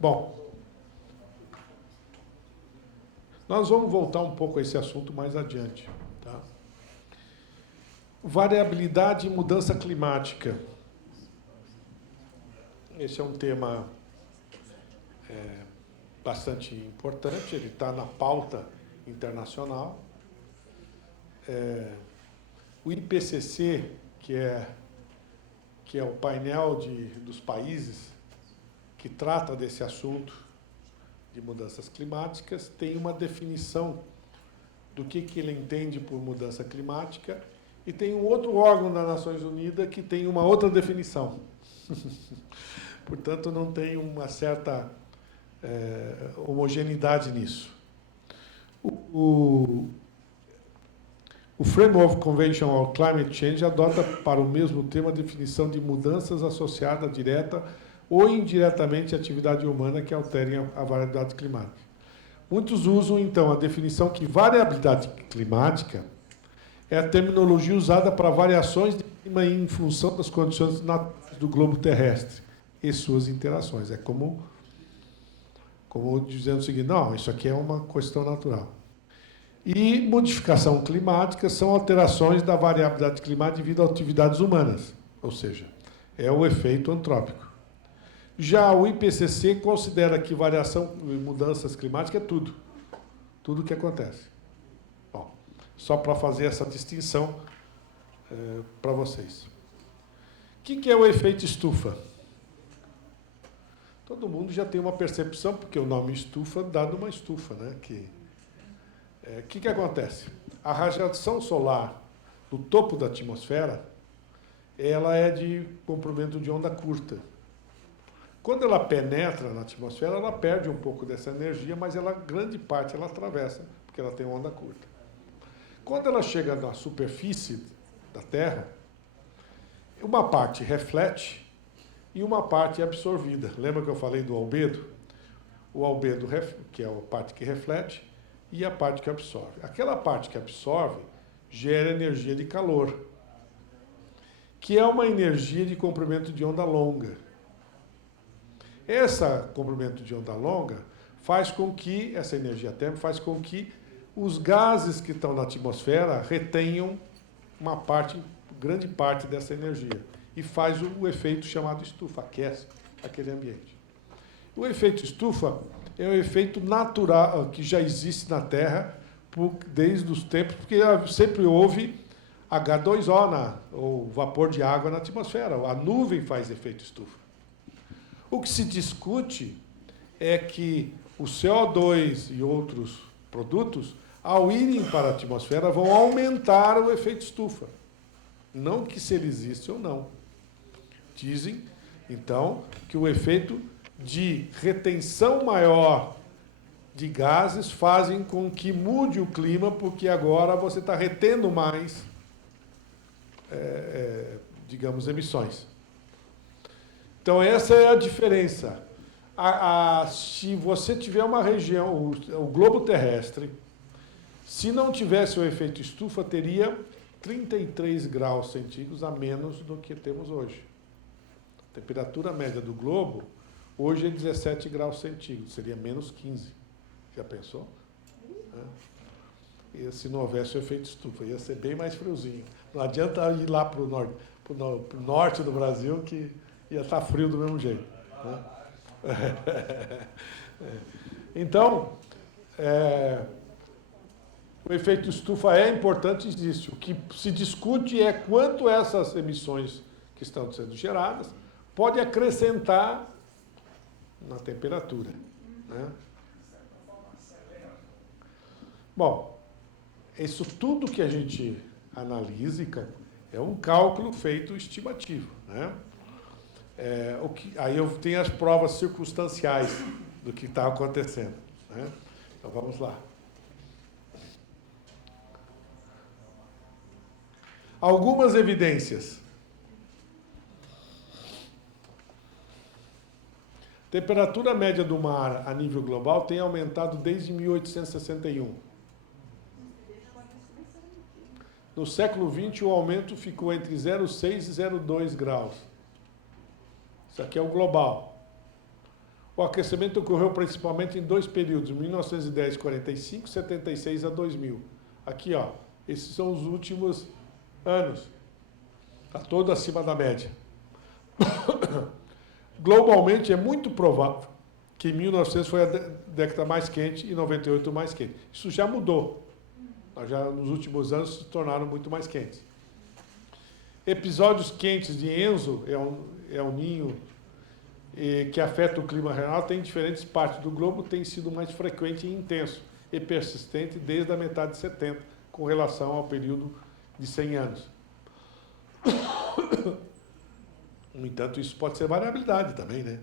Bom, nós vamos voltar um pouco a esse assunto mais adiante. Tá? Variabilidade e mudança climática. Esse é um tema bastante importante, ele está na pauta internacional. O IPCC, que é o painel dos países que trata desse assunto de mudanças climáticas, tem uma definição do que ele entende por mudança climática, e tem um outro órgão das Nações Unidas que tem uma outra definição. Portanto, não tem uma certa homogeneidade nisso. O Framework Convention on Climate Change adota para o mesmo tema a definição de mudanças associadas direta ou indiretamente à atividade humana que alterem a variabilidade climática. Muitos usam, então, a definição que variabilidade climática é a terminologia usada para variações de clima em função das condições naturais do globo terrestre e suas interações. É como dizendo o seguinte, não, isso aqui é uma questão natural. E modificação climática são alterações da variabilidade climática devido a atividades humanas, ou seja, é o efeito antrópico. Já o IPCC considera que variação e mudanças climáticas é tudo que acontece. Bom, só para fazer essa distinção para vocês. O que é o efeito estufa? Todo mundo já tem uma percepção, porque o nome estufa dá numa estufa, né? O que acontece? A radiação solar no topo da atmosfera, ela é de comprimento de onda curta. Quando ela penetra na atmosfera, ela perde um pouco dessa energia, mas grande parte ela atravessa, porque ela tem onda curta. Quando ela chega na superfície da Terra, uma parte reflete e uma parte é absorvida. Lembra que eu falei do albedo? O albedo, que é a parte que reflete, e a parte que absorve. Aquela parte que absorve gera energia de calor, que é uma energia de comprimento de onda longa. Esse comprimento de onda longa faz com que, essa energia térmica faz com que os gases que estão na atmosfera retenham grande parte dessa energia e faz o efeito chamado estufa, aquece aquele ambiente. O efeito estufa é um efeito natural que já existe na Terra desde os tempos, porque sempre houve H2O, ou vapor de água na atmosfera. A nuvem faz efeito estufa. O que se discute é que o CO2 e outros produtos, ao irem para a atmosfera, vão aumentar o efeito estufa. Não que se ele existe ou não. Dizem, então, que o efeito de retenção maior de gases fazem com que mude o clima, porque agora você está retendo mais, digamos, emissões. Então, essa é a diferença. Se você tiver uma região, o globo terrestre, se não tivesse o efeito estufa, teria 33 graus centígrados a menos do que temos hoje. A temperatura média do globo, hoje é 17 graus centígrados, seria menos 15. Já pensou? E se não houvesse o efeito estufa, ia ser bem mais friozinho. Não adianta ir lá para o norte do Brasil, que ia estar frio do mesmo jeito. Né? Então, o efeito estufa é importante e existe. O que se discute é quanto essas emissões que estão sendo geradas pode acrescentar na temperatura. Né? Bom, isso tudo que a gente analisa é um cálculo feito estimativo. Né? Aí eu tenho as provas circunstanciais do que está acontecendo. Né? Então vamos lá. Algumas evidências. A temperatura média do mar a nível global tem aumentado desde 1861. No século XX, o aumento ficou entre 0,6 e 0,2 graus. Isso aqui é o global. O aquecimento ocorreu principalmente em dois períodos, 1910, 45, 76 a 2000. Aqui, ó, esses são os últimos anos. Está todo acima da média. Globalmente, é muito provável que 1900 foi a década mais quente e 98 mais quente. Isso já mudou. Já nos últimos anos se tornaram muito mais quentes. Episódios quentes de Enzo, é um ninho que afeta o clima regional, em diferentes partes do globo, tem sido mais frequente e intenso e persistente desde a metade de 70, com relação ao período de 100 anos. No entanto, isso pode ser variabilidade também, né?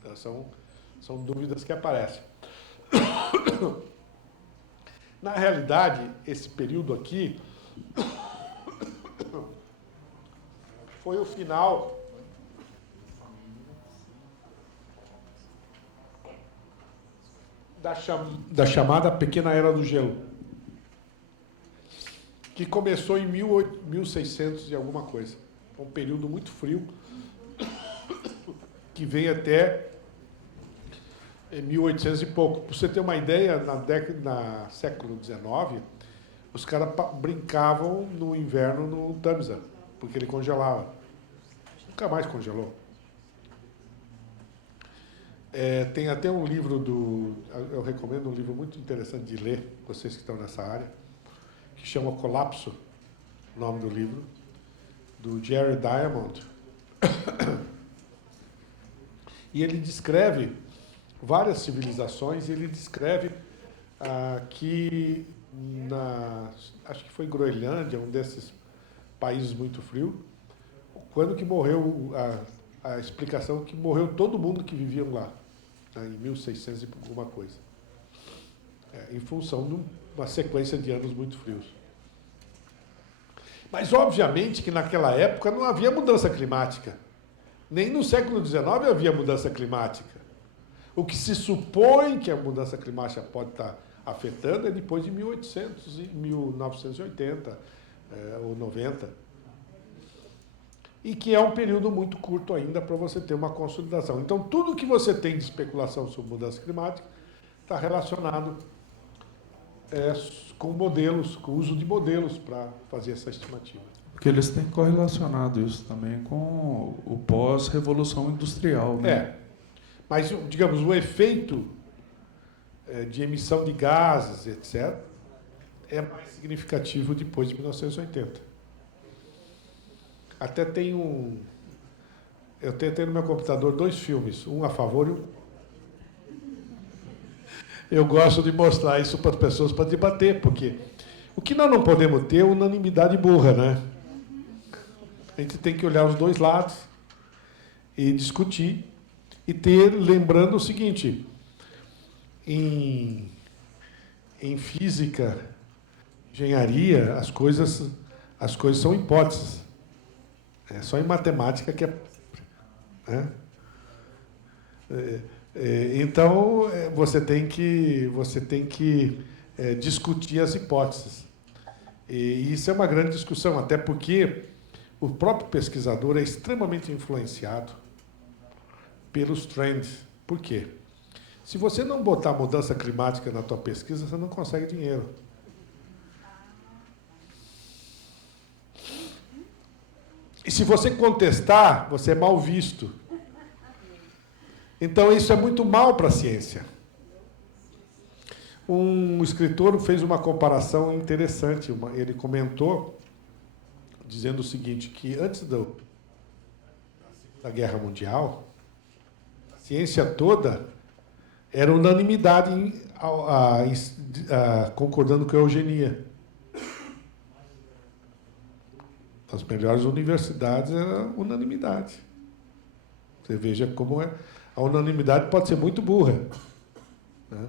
Então, são dúvidas que aparecem. Na realidade, esse período aqui foi o final da chamada Pequena Era do Gelo, que começou em 1600 e alguma coisa. Um período muito frio, que vem até 1800 e pouco. Para você ter uma ideia, na século XIX, os caras brincavam no inverno no Tamisa, porque ele congelava. Nunca mais congelou. Tem até um livro eu recomendo um livro muito interessante de ler, vocês que estão nessa área, que chama Colapso, o nome do livro, do Jerry Diamond. E ele descreve várias civilizações, e ele descreve que acho que foi Groenlândia, um desses países muito frio, quando que morreu, a explicação que morreu todo mundo que vivia lá, né, em 1600 e alguma coisa, em função de uma sequência de anos muito frios. Mas, obviamente, que naquela época não havia mudança climática. Nem no século XIX havia mudança climática. O que se supõe que a mudança climática pode estar afetando é depois de 1980 ou 90. E que é um período muito curto ainda para você ter uma consolidação. Então, tudo que você tem de especulação sobre mudança climática está relacionado com modelos, com o uso de modelos para fazer essa estimativa. Porque eles têm correlacionado isso também com o pós-revolução industrial, né? Mas, digamos, o efeito de emissão de gases, etc., é mais significativo depois de 1980. Até tem eu tenho no meu computador 2 filmes, um a favor e um... Eu gosto de mostrar isso para as pessoas para debater, porque o que nós não podemos ter é unanimidade burra, né? A gente tem que olhar os dois lados e discutir e lembrando o seguinte, em física, engenharia, as coisas são hipóteses. É só em matemática que é... Né? Então, você tem que discutir as hipóteses. E isso é uma grande discussão, até porque o próprio pesquisador é extremamente influenciado pelos trends. Por quê? Se você não botar mudança climática na tua pesquisa, você não consegue dinheiro. E se você contestar, você é mal visto. Então, isso é muito mal para a ciência. Um escritor fez uma comparação interessante. Ele comentou, dizendo o seguinte, que antes da Guerra Mundial, a ciência toda era unanimidade concordando com a eugenia. As melhores universidades era unanimidade. Você veja como é. A unanimidade pode ser muito burra, né?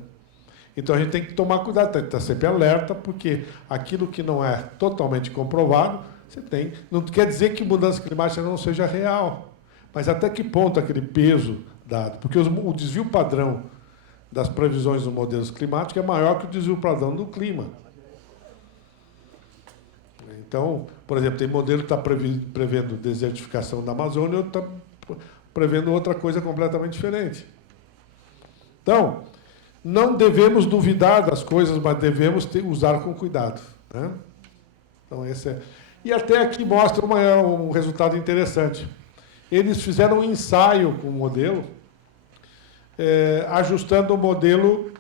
Então a gente tem que tomar cuidado, tem que estar sempre alerta, porque aquilo que não é totalmente comprovado, você tem. Não quer dizer que mudança climática não seja real, mas até que ponto aquele peso dado? Porque o desvio padrão das previsões dos modelos climáticos é maior que o desvio padrão do clima. Então, por exemplo, tem modelo que está prevendo desertificação da Amazônia, outro está prevendo outra coisa completamente diferente. Então, não devemos duvidar das coisas, mas devemos usar com cuidado, né? Então, esse é... E até aqui mostra um resultado interessante. Eles fizeram um ensaio com o modelo, ajustando o modelo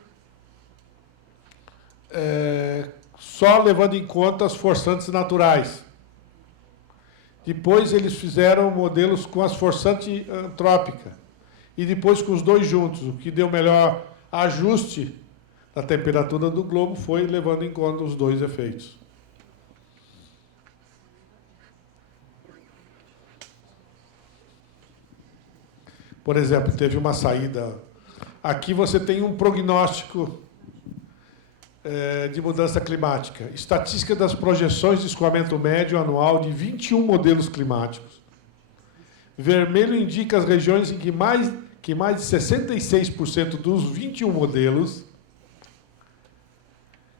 só levando em conta as forçantes naturais. Depois eles fizeram modelos com as forçantes antrópicas. E depois com os dois juntos. O que deu melhor ajuste da temperatura do globo foi levando em conta os dois efeitos. Por exemplo, teve uma saída... Aqui você tem um prognóstico de mudança climática. Estatística das projeções de escoamento médio anual de 21 modelos climáticos. Vermelho indica as regiões em que mais de 66% dos 21 modelos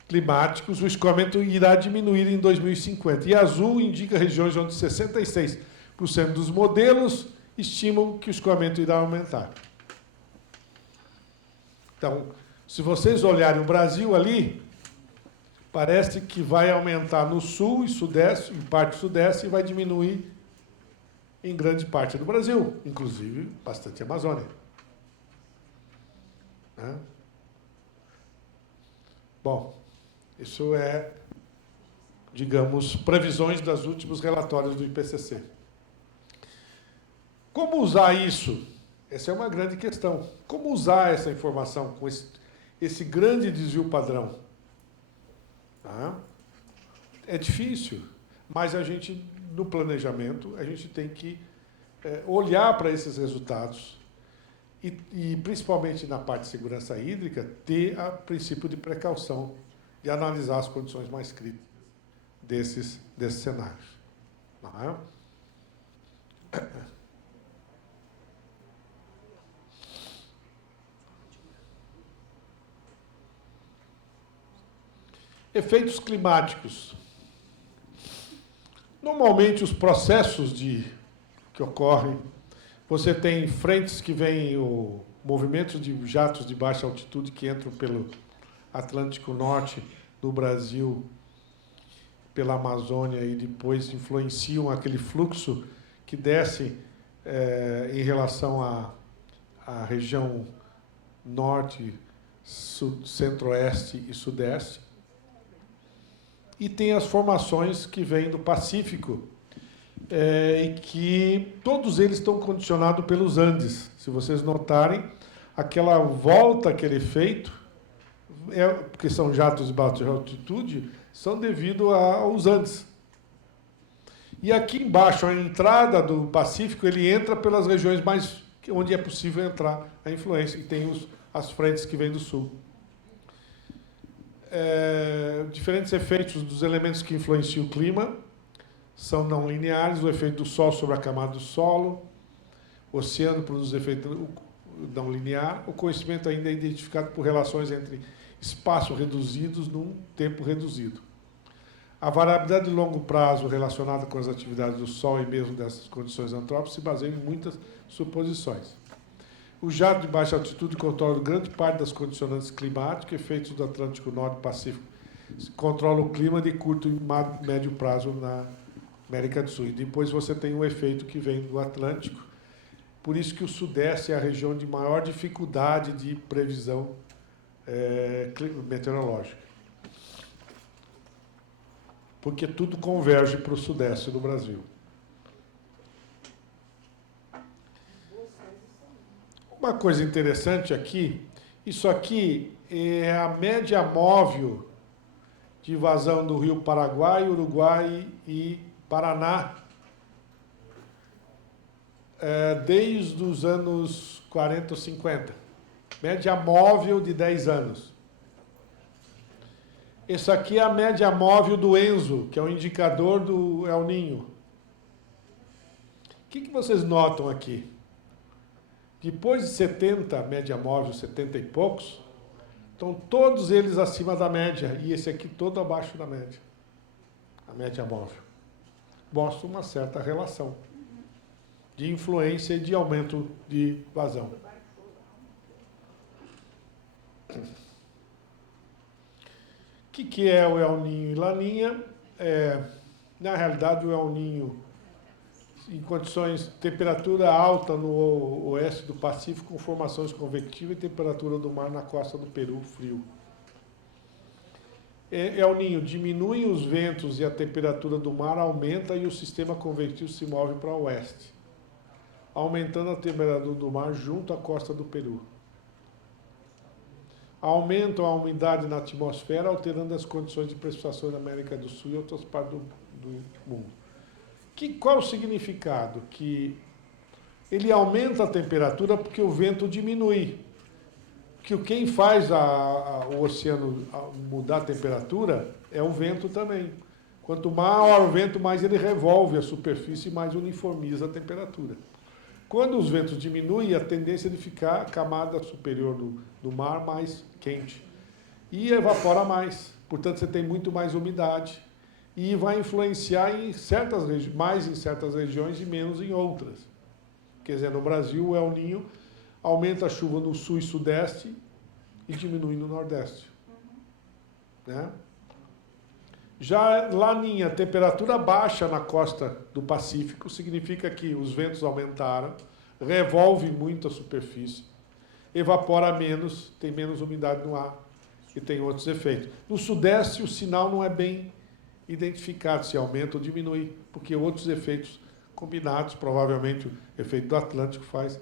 climáticos o escoamento irá diminuir em 2050. E azul indica regiões onde 66% dos modelos estimam que o escoamento irá aumentar. Então, se vocês olharem o Brasil ali, parece que vai aumentar no sul e sudeste, em parte sudeste, e vai diminuir em grande parte do Brasil, inclusive bastante Amazônia. Né? Bom, isso é, digamos, previsões dos últimos relatórios do IPCC. Como usar isso? Essa é uma grande questão. Como usar essa informação com esse grande desvio padrão? Tá? É difícil, mas a gente, no planejamento, a gente tem que olhar para esses resultados e, principalmente na parte de segurança hídrica, ter o princípio de precaução, de analisar as condições mais críticas desses cenários. Tá? Efeitos climáticos. Normalmente, os processos que ocorrem, você tem frentes que vêm, movimentos de jatos de baixa altitude que entram pelo Atlântico Norte do Brasil, pela Amazônia, e depois influenciam aquele fluxo que desce em relação à região norte, centro-oeste e sudeste. E tem as formações que vêm do Pacífico, e que todos eles estão condicionados pelos Andes. Se vocês notarem, aquela volta que ele é feito, porque são jatos de baixa altitude, são devido aos Andes. E aqui embaixo, a entrada do Pacífico, ele entra pelas regiões onde é possível entrar a influência, e tem as frentes que vêm do sul. Diferentes efeitos dos elementos que influenciam o clima são não lineares: o efeito do Sol sobre a camada do solo, o oceano produz efeito não linear, o conhecimento ainda é identificado por relações entre espaços reduzidos num tempo reduzido. A variabilidade de longo prazo relacionada com as atividades do Sol e mesmo dessas condições antrópicas se baseia em muitas suposições. O jato de baixa altitude controla grande parte das condicionantes climáticas, efeitos do Atlântico Norte e Pacífico. Controla o clima de curto e médio prazo na América do Sul. E depois você tem um efeito que vem do Atlântico. Por isso que o Sudeste é a região de maior dificuldade de previsão meteorológica. Porque tudo converge para o Sudeste do Brasil. Uma coisa interessante aqui, isso aqui é a média móvel de vazão do Rio Paraguai, Uruguai e Paraná, desde os anos 40 ou 50. Média móvel de 10 anos. Isso aqui é a média móvel do ENSO, que é o indicador do El Niño. O que vocês notam aqui? Depois de 70, média móvel, 70 e poucos, estão todos eles acima da média, e esse aqui todo abaixo da média. A média móvel. Mostra uma certa relação. de influência e de aumento de vazão. O que é o El Niño e Laninha? Na realidade, o El Niño, em condições de temperatura alta no oeste do Pacífico, com formações convectivas e temperatura do mar na costa do Peru, frio. El Niño diminui os ventos e a temperatura do mar aumenta e o sistema convectivo se move para o oeste, aumentando a temperatura do mar junto à costa do Peru. Aumentam a umidade na atmosfera, alterando as condições de precipitação na América do Sul e outras partes do mundo. Qual o significado? Que ele aumenta a temperatura porque o vento diminui. Que quem faz o oceano mudar a temperatura é o vento também. Quanto maior o vento, mais ele revolve a superfície e mais uniformiza a temperatura. Quando os ventos diminuem, a tendência é de ficar a camada superior do mar mais quente. E evapora mais. Portanto, você tem muito mais umidade. E vai influenciar mais em certas regiões e menos em outras. Quer dizer, no Brasil, o El Niño aumenta a chuva no sul e sudeste e diminui no nordeste. Né? Já Laninha, temperatura baixa na costa do Pacífico, significa que os ventos aumentaram, revolve muito a superfície, evapora menos, tem menos umidade no ar e tem outros efeitos. No sudeste, o sinal não é bem identificado se aumenta ou diminui, porque outros efeitos combinados, provavelmente o efeito do Atlântico, faz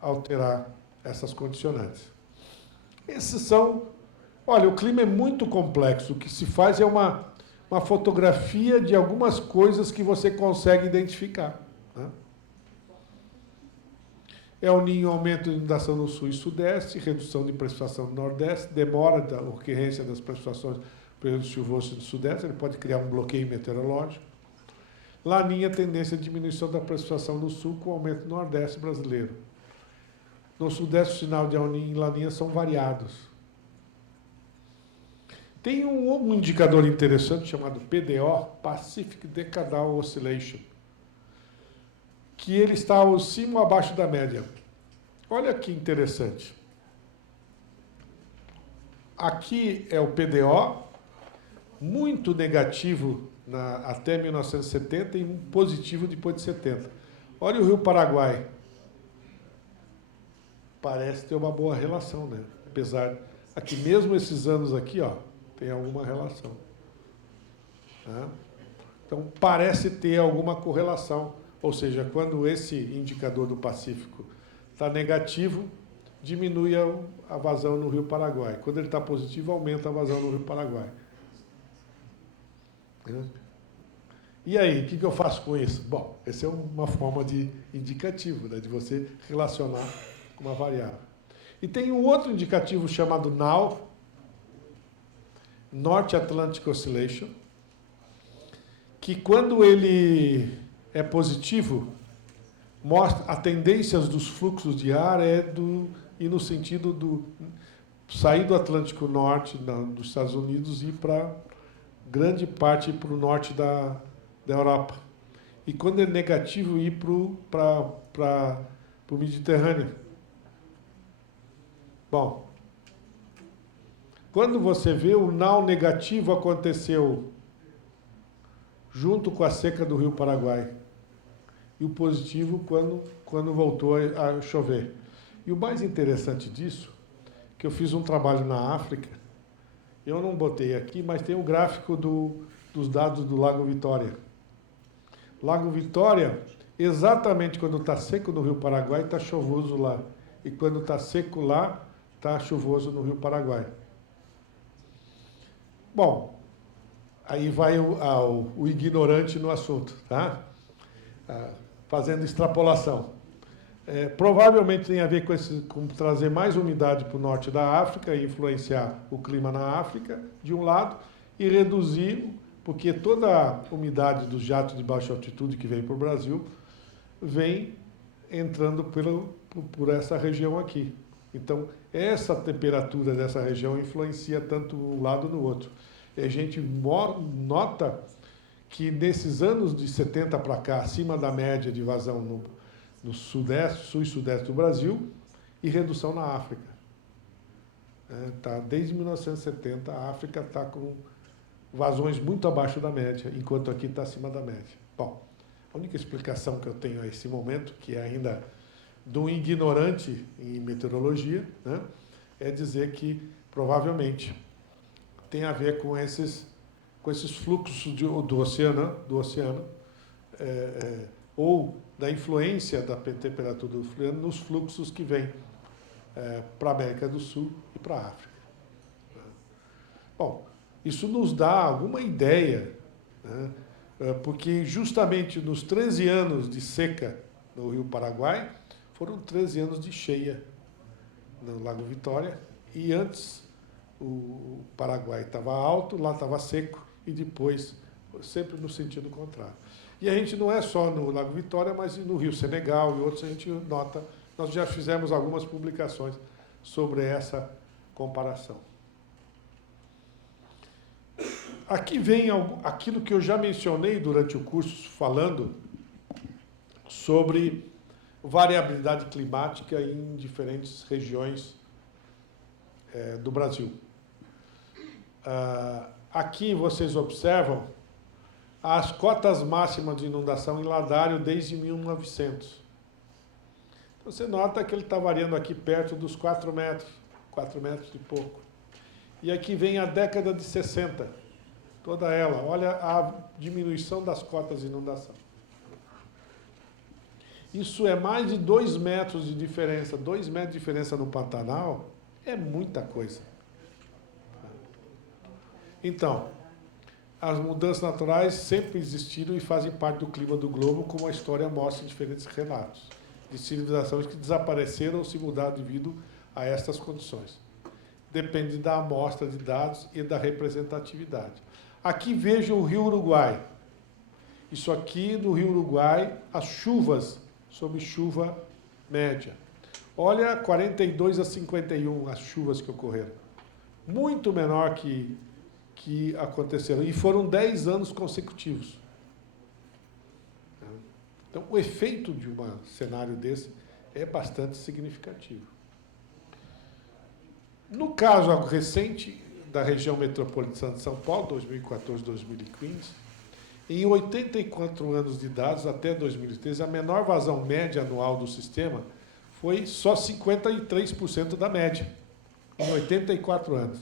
alterar essas condicionantes. Esses são... Olha, o clima é muito complexo. O que se faz é uma fotografia de algumas coisas que você consegue identificar. Né? El Niño, aumento de inundação no sul e sudeste, redução de precipitação no nordeste, demora da ocorrência das precipitações no período chuvoso do sudeste, ele pode criar um bloqueio meteorológico. Laninha, tendência de diminuição da precipitação no sul com aumento no nordeste brasileiro. No sudeste, o sinal de El Niño e Laninha são variados. Tem um indicador interessante chamado PDO, Pacific Decadal Oscillation, que ele está acima ou abaixo da média. Olha que interessante. Aqui é o PDO, muito negativo até 1970 e um positivo depois de 70. Olha o Rio Paraguai. Parece ter uma boa relação, né? Apesar aqui mesmo esses anos aqui, ó, tem alguma relação. Né? Então parece ter alguma correlação, ou seja, quando esse indicador do Pacífico está negativo, diminui a vazão no Rio Paraguai. Quando ele está positivo, aumenta a vazão no Rio Paraguai. E aí, o que eu faço com isso? Bom, essa é uma forma de indicativo, né, de você relacionar com uma variável. E tem um outro indicativo chamado NAO, North Atlantic Oscillation, que quando ele é positivo, mostra a tendência dos fluxos de ar ir no sentido do sair do Atlântico Norte dos Estados Unidos e ir para grande parte para o norte da Europa. E quando é negativo, ir para o Mediterrâneo. Bom, quando você vê o NAO negativo aconteceu junto com a seca do Rio Paraguai. E o positivo quando voltou a chover. E o mais interessante disso, que eu fiz um trabalho na África, eu não botei aqui, mas tem um gráfico dos dados do Lago Vitória. Lago Vitória, exatamente quando está seco no Rio Paraguai, está chuvoso lá. E quando está seco lá, está chuvoso no Rio Paraguai. Com aí vai o ignorante no assunto, tá? Fazendo extrapolação. Provavelmente tem a ver com trazer mais umidade para o norte da África e influenciar o clima na África, de um lado, e reduzir, porque toda a umidade dos jatos de baixa altitude que vem para o Brasil vem entrando por essa região aqui. Então, essa temperatura dessa região influencia tanto um lado no outro. E a gente nota que nesses anos de 70 para cá, acima da média de vazão no sudeste, sul e sudeste do Brasil, e redução na África. Desde 1970, a África está com vazões muito abaixo da média, enquanto aqui está acima da média. Bom, a única explicação que eu tenho a esse momento, que é ainda do ignorante em meteorologia, né, é dizer que provavelmente tem a ver com esses fluxos do oceano, ou da influência da temperatura do oceano nos fluxos que vêm para a América do Sul e para a África. Bom, isso nos dá alguma ideia, né, porque justamente nos 13 anos de seca no Rio Paraguai, foram 13 anos de cheia no Lago Vitória, e antes o Paraguai estava alto, lá estava seco, e depois sempre no sentido contrário. E a gente não é só no Lago Vitória, mas no Rio Senegal e outros a gente nota, nós já fizemos algumas publicações sobre essa comparação. Aqui vem aquilo que eu já mencionei durante o curso, falando sobre variabilidade climática em diferentes regiões do Brasil. Aqui vocês observam as cotas máximas de inundação em Ladário desde 1900. Então, você nota que ele está variando aqui perto dos 4 metros e pouco. E aqui vem a década de 60, toda ela. Olha a diminuição das cotas de inundação. Isso é mais de 2 metros de diferença. 2 metros de diferença no Pantanal é muita coisa. Então, as mudanças naturais sempre existiram e fazem parte do clima do globo, como a história mostra em diferentes relatos de civilizações que desapareceram ou se mudaram devido a estas condições. Depende da amostra de dados e da representatividade. Aqui vejam o Rio Uruguai. Isso aqui no Rio Uruguai, as chuvas sobre chuva média. Olha 42 a 51 as chuvas que ocorreram. Muito menor que aconteceram. E foram 10 anos consecutivos. Então, o efeito de um cenário desse é bastante significativo. No caso recente da região metropolitana de São Paulo, 2014-2015, em 84 anos de dados, até 2013, a menor vazão média anual do sistema foi só 53% da média, em 84 anos.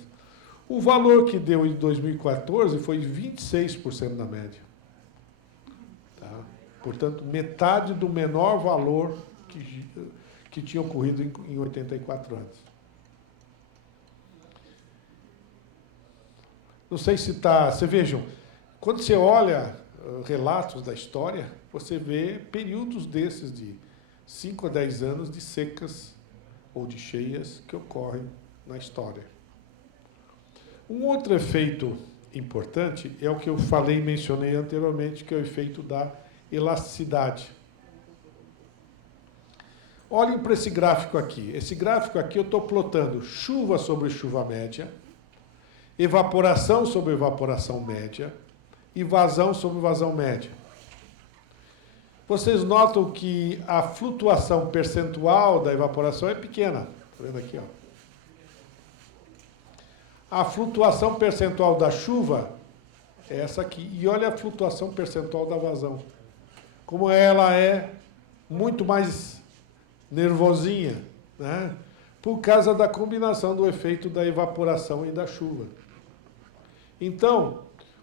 O valor que deu em 2014 foi 26% da média. Tá? Portanto, metade do menor valor que tinha ocorrido em 84 anos. Não sei se está... Vocês vejam, quando você olha relatos da história, você vê períodos desses de 5 a 10 anos de secas ou de cheias que ocorrem na história. Um outro efeito importante é o que eu falei e mencionei anteriormente, que é o efeito da elasticidade. Olhem para esse gráfico aqui. Esse gráfico aqui eu estou plotando chuva sobre chuva média, evaporação sobre evaporação média e vazão sobre vazão média. Vocês notam que a flutuação percentual da evaporação é pequena. Está vendo aqui, ó? A flutuação percentual da chuva é essa aqui. E olha a flutuação percentual da vazão. Como ela é muito mais nervosinha, né? Por causa da combinação do efeito da evaporação e da chuva. Então,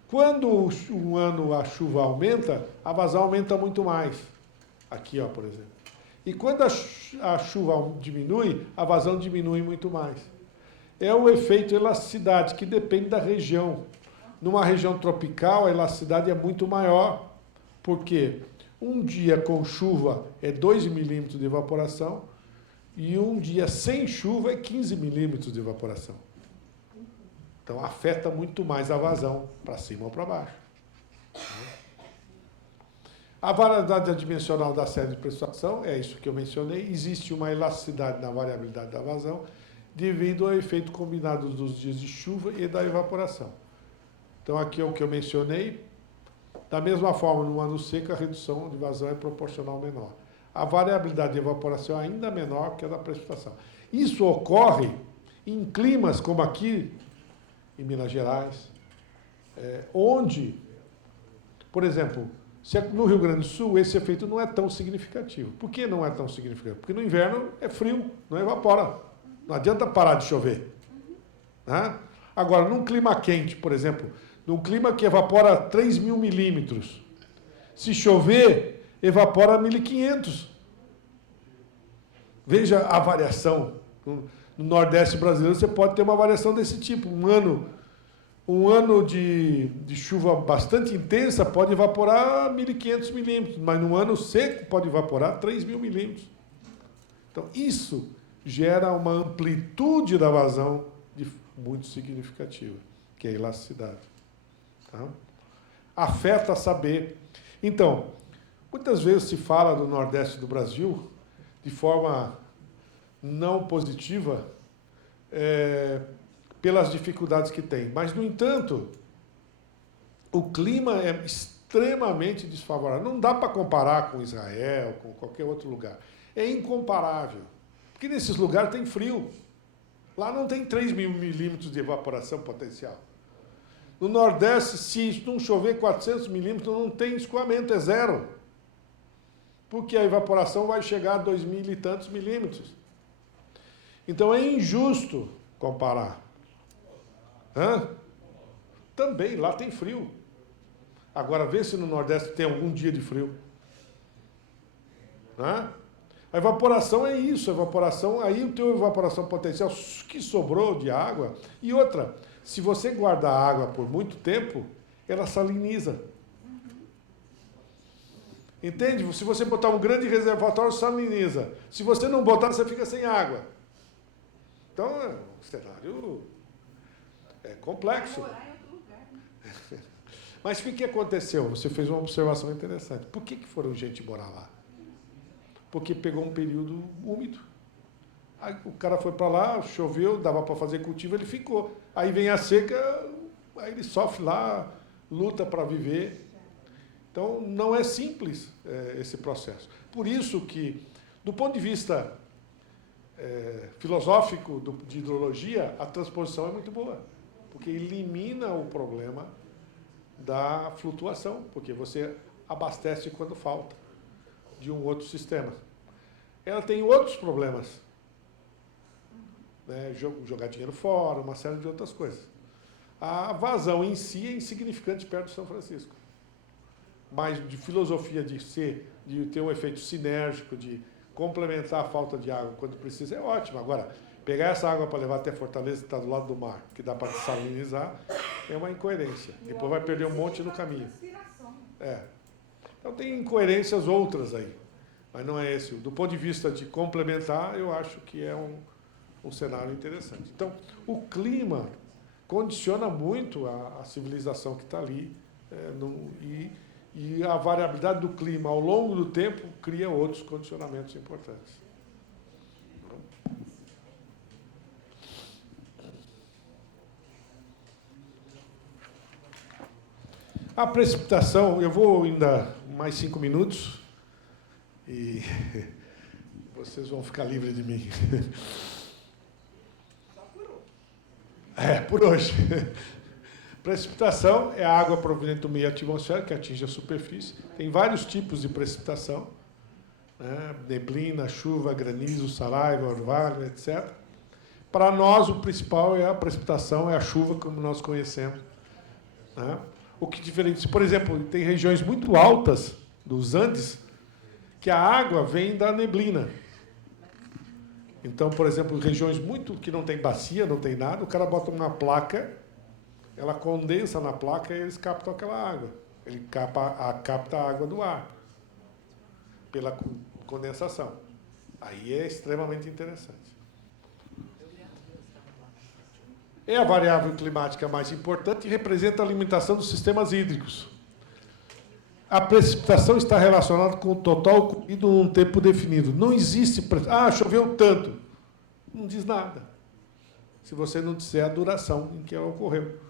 quando um ano a chuva aumenta, a vazão aumenta muito mais. Aqui, ó, por exemplo. E quando a chuva diminui, a vazão diminui muito mais. É o efeito elasticidade, que depende da região. Numa região tropical, a elasticidade é muito maior, porque um dia com chuva é 2 milímetros de evaporação e um dia sem chuva é 15 milímetros de evaporação. Então, afeta muito mais a vazão, para cima ou para baixo. A variabilidade adimensional da série de precipitação, é isso que eu mencionei, existe uma elasticidade na variabilidade da vazão, devido ao efeito combinado dos dias de chuva e da evaporação. Então, aqui é o que eu mencionei. Da mesma forma, no ano seco, a redução de vazão é proporcional menor. a variabilidade de evaporação é ainda menor que a da precipitação. Isso ocorre em climas como aqui, em Minas Gerais, onde, por exemplo, no Rio Grande do Sul, esse efeito não é tão significativo. Por que não é tão significativo? Porque no inverno é frio, não evapora. Não adianta parar de chover. Né? Agora, num clima quente, por exemplo, num clima que evapora 3.000 milímetros, se chover, evapora 1.500. Veja a variação. No Nordeste brasileiro, você pode ter uma variação desse tipo. Um ano de chuva bastante intensa pode evaporar 1.500 milímetros, mas num ano seco pode evaporar 3.000 milímetros. Então, isso gera uma amplitude da vazão muito significativa, que é a elasticidade. Tá? Afeta saber. Então, muitas vezes se fala do Nordeste do Brasil de forma não positiva, pelas dificuldades que tem. Mas, no entanto, o clima é extremamente desfavorável. Não dá para comparar com Israel, com qualquer outro lugar. É incomparável. Porque nesses lugares tem frio. Lá não tem 3.000 milímetros de evaporação potencial. No Nordeste, se não chover 400 milímetros, não tem escoamento, é zero. Porque a evaporação vai chegar a 2.000 e tantos milímetros. Então, é injusto comparar. Também, lá tem frio. Agora, vê se no Nordeste tem algum dia de frio. A evaporação é isso, a evaporação, aí tem a evaporação potencial que sobrou de água. E outra, se você guardar a água por muito tempo, ela saliniza. Entende? Se você botar um grande reservatório, saliniza. Se você não botar, você fica sem água. Então, é um cenário complexo. Mas o que aconteceu? Você fez uma observação interessante. Por que foram gente morar lá? Porque pegou um período úmido. Aí o cara foi para lá, choveu, dava para fazer cultivo, ele ficou. Aí vem a seca, aí ele sofre lá, luta para viver. Então, não é simples esse processo. Por isso que, do ponto de vista filosófico de hidrologia, a transposição é muito boa, porque elimina o problema da flutuação, porque você abastece quando falta de um outro sistema. Ela tem outros problemas, né? Jogar dinheiro fora, uma série de outras coisas. A vazão em si é insignificante perto de São Francisco, mas de filosofia de ter um efeito sinérgico, de complementar a falta de água quando precisa, é ótimo. Agora, pegar essa água para levar até Fortaleza, que está do lado do mar, que dá para salinizar, é uma incoerência. Depois vai perder um monte no caminho. Então tem incoerências outras aí, mas não é esse. Do ponto de vista de complementar, eu acho que é um cenário interessante. Então, o clima condiciona muito a civilização que está ali, e a variabilidade do clima ao longo do tempo cria outros condicionamentos importantes. A precipitação, eu vou ainda mais 5 minutos e vocês vão ficar livres de mim. Por hoje. Precipitação é a água proveniente do meio atmosférico que atinge a superfície. Tem vários tipos de precipitação, né? Neblina, chuva, granizo, saraiva, orvalho, etc. Para nós, o principal é a precipitação, é a chuva, como nós conhecemos. Né? O que diferencia, por exemplo, tem regiões muito altas dos Andes que a água vem da neblina. Então, por exemplo, regiões muito que não tem bacia, não tem nada, o cara bota uma placa, ela condensa na placa e eles captam aquela água. Ele capta a água do ar pela condensação. Aí é extremamente interessante. É a variável climática mais importante e representa a alimentação dos sistemas hídricos. A precipitação está relacionada com o total ocorrido num tempo definido. Não existe... choveu tanto. Não diz nada. Se você não disser a duração em que ela ocorreu.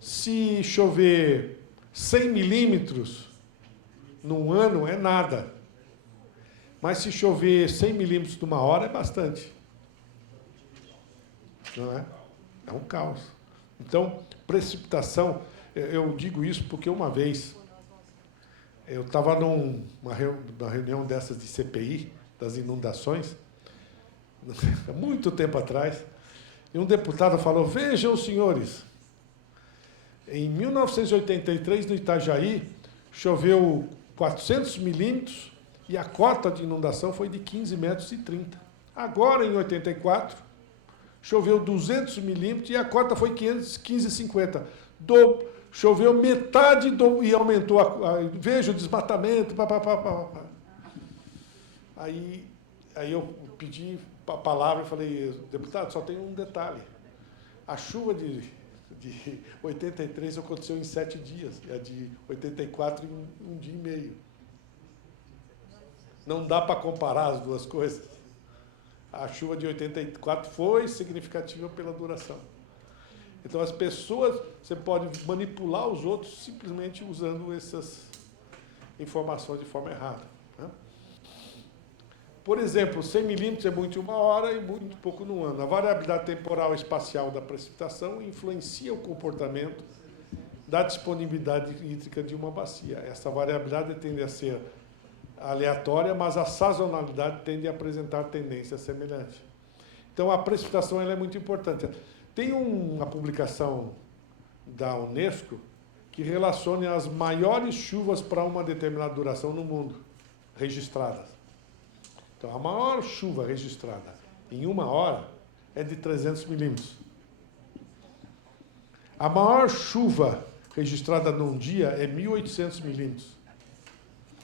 Se chover 100 milímetros num ano, é nada. Mas se chover 100 milímetros numa hora, é bastante. Não é? É um caos. Então, precipitação, eu digo isso porque uma vez eu estava numa reunião dessas de CPI, das inundações, há muito tempo atrás, e um deputado falou: vejam, senhores, em 1983, no Itajaí, choveu 400 milímetros e a cota de inundação foi de 15,30 metros. Agora, em 84, choveu 200 milímetros e a cota foi 15,50. Choveu metade e aumentou. Veja o desmatamento. Aí eu pedi a palavra e falei: deputado, só tem um detalhe. A chuva de 83 aconteceu em 7 dias, e a de 84 em 1 dia e meio. Não dá para comparar as duas coisas. A chuva de 84 foi significativa pela duração. Então, as pessoas, você pode manipular os outros simplesmente usando essas informações de forma errada, né? Por exemplo, 100 milímetros é muito em 1 hora e muito pouco no ano. A variabilidade temporal e espacial da precipitação influencia o comportamento da disponibilidade hídrica de uma bacia. Essa variabilidade tende a ser aleatória, mas a sazonalidade tende a apresentar tendência semelhante. Então, a precipitação ela é muito importante. Tem uma publicação da Unesco que relaciona as maiores chuvas para uma determinada duração no mundo, registradas. Então, a maior chuva registrada em 1 hora é de 300 milímetros. A maior chuva registrada num dia é 1.800 milímetros.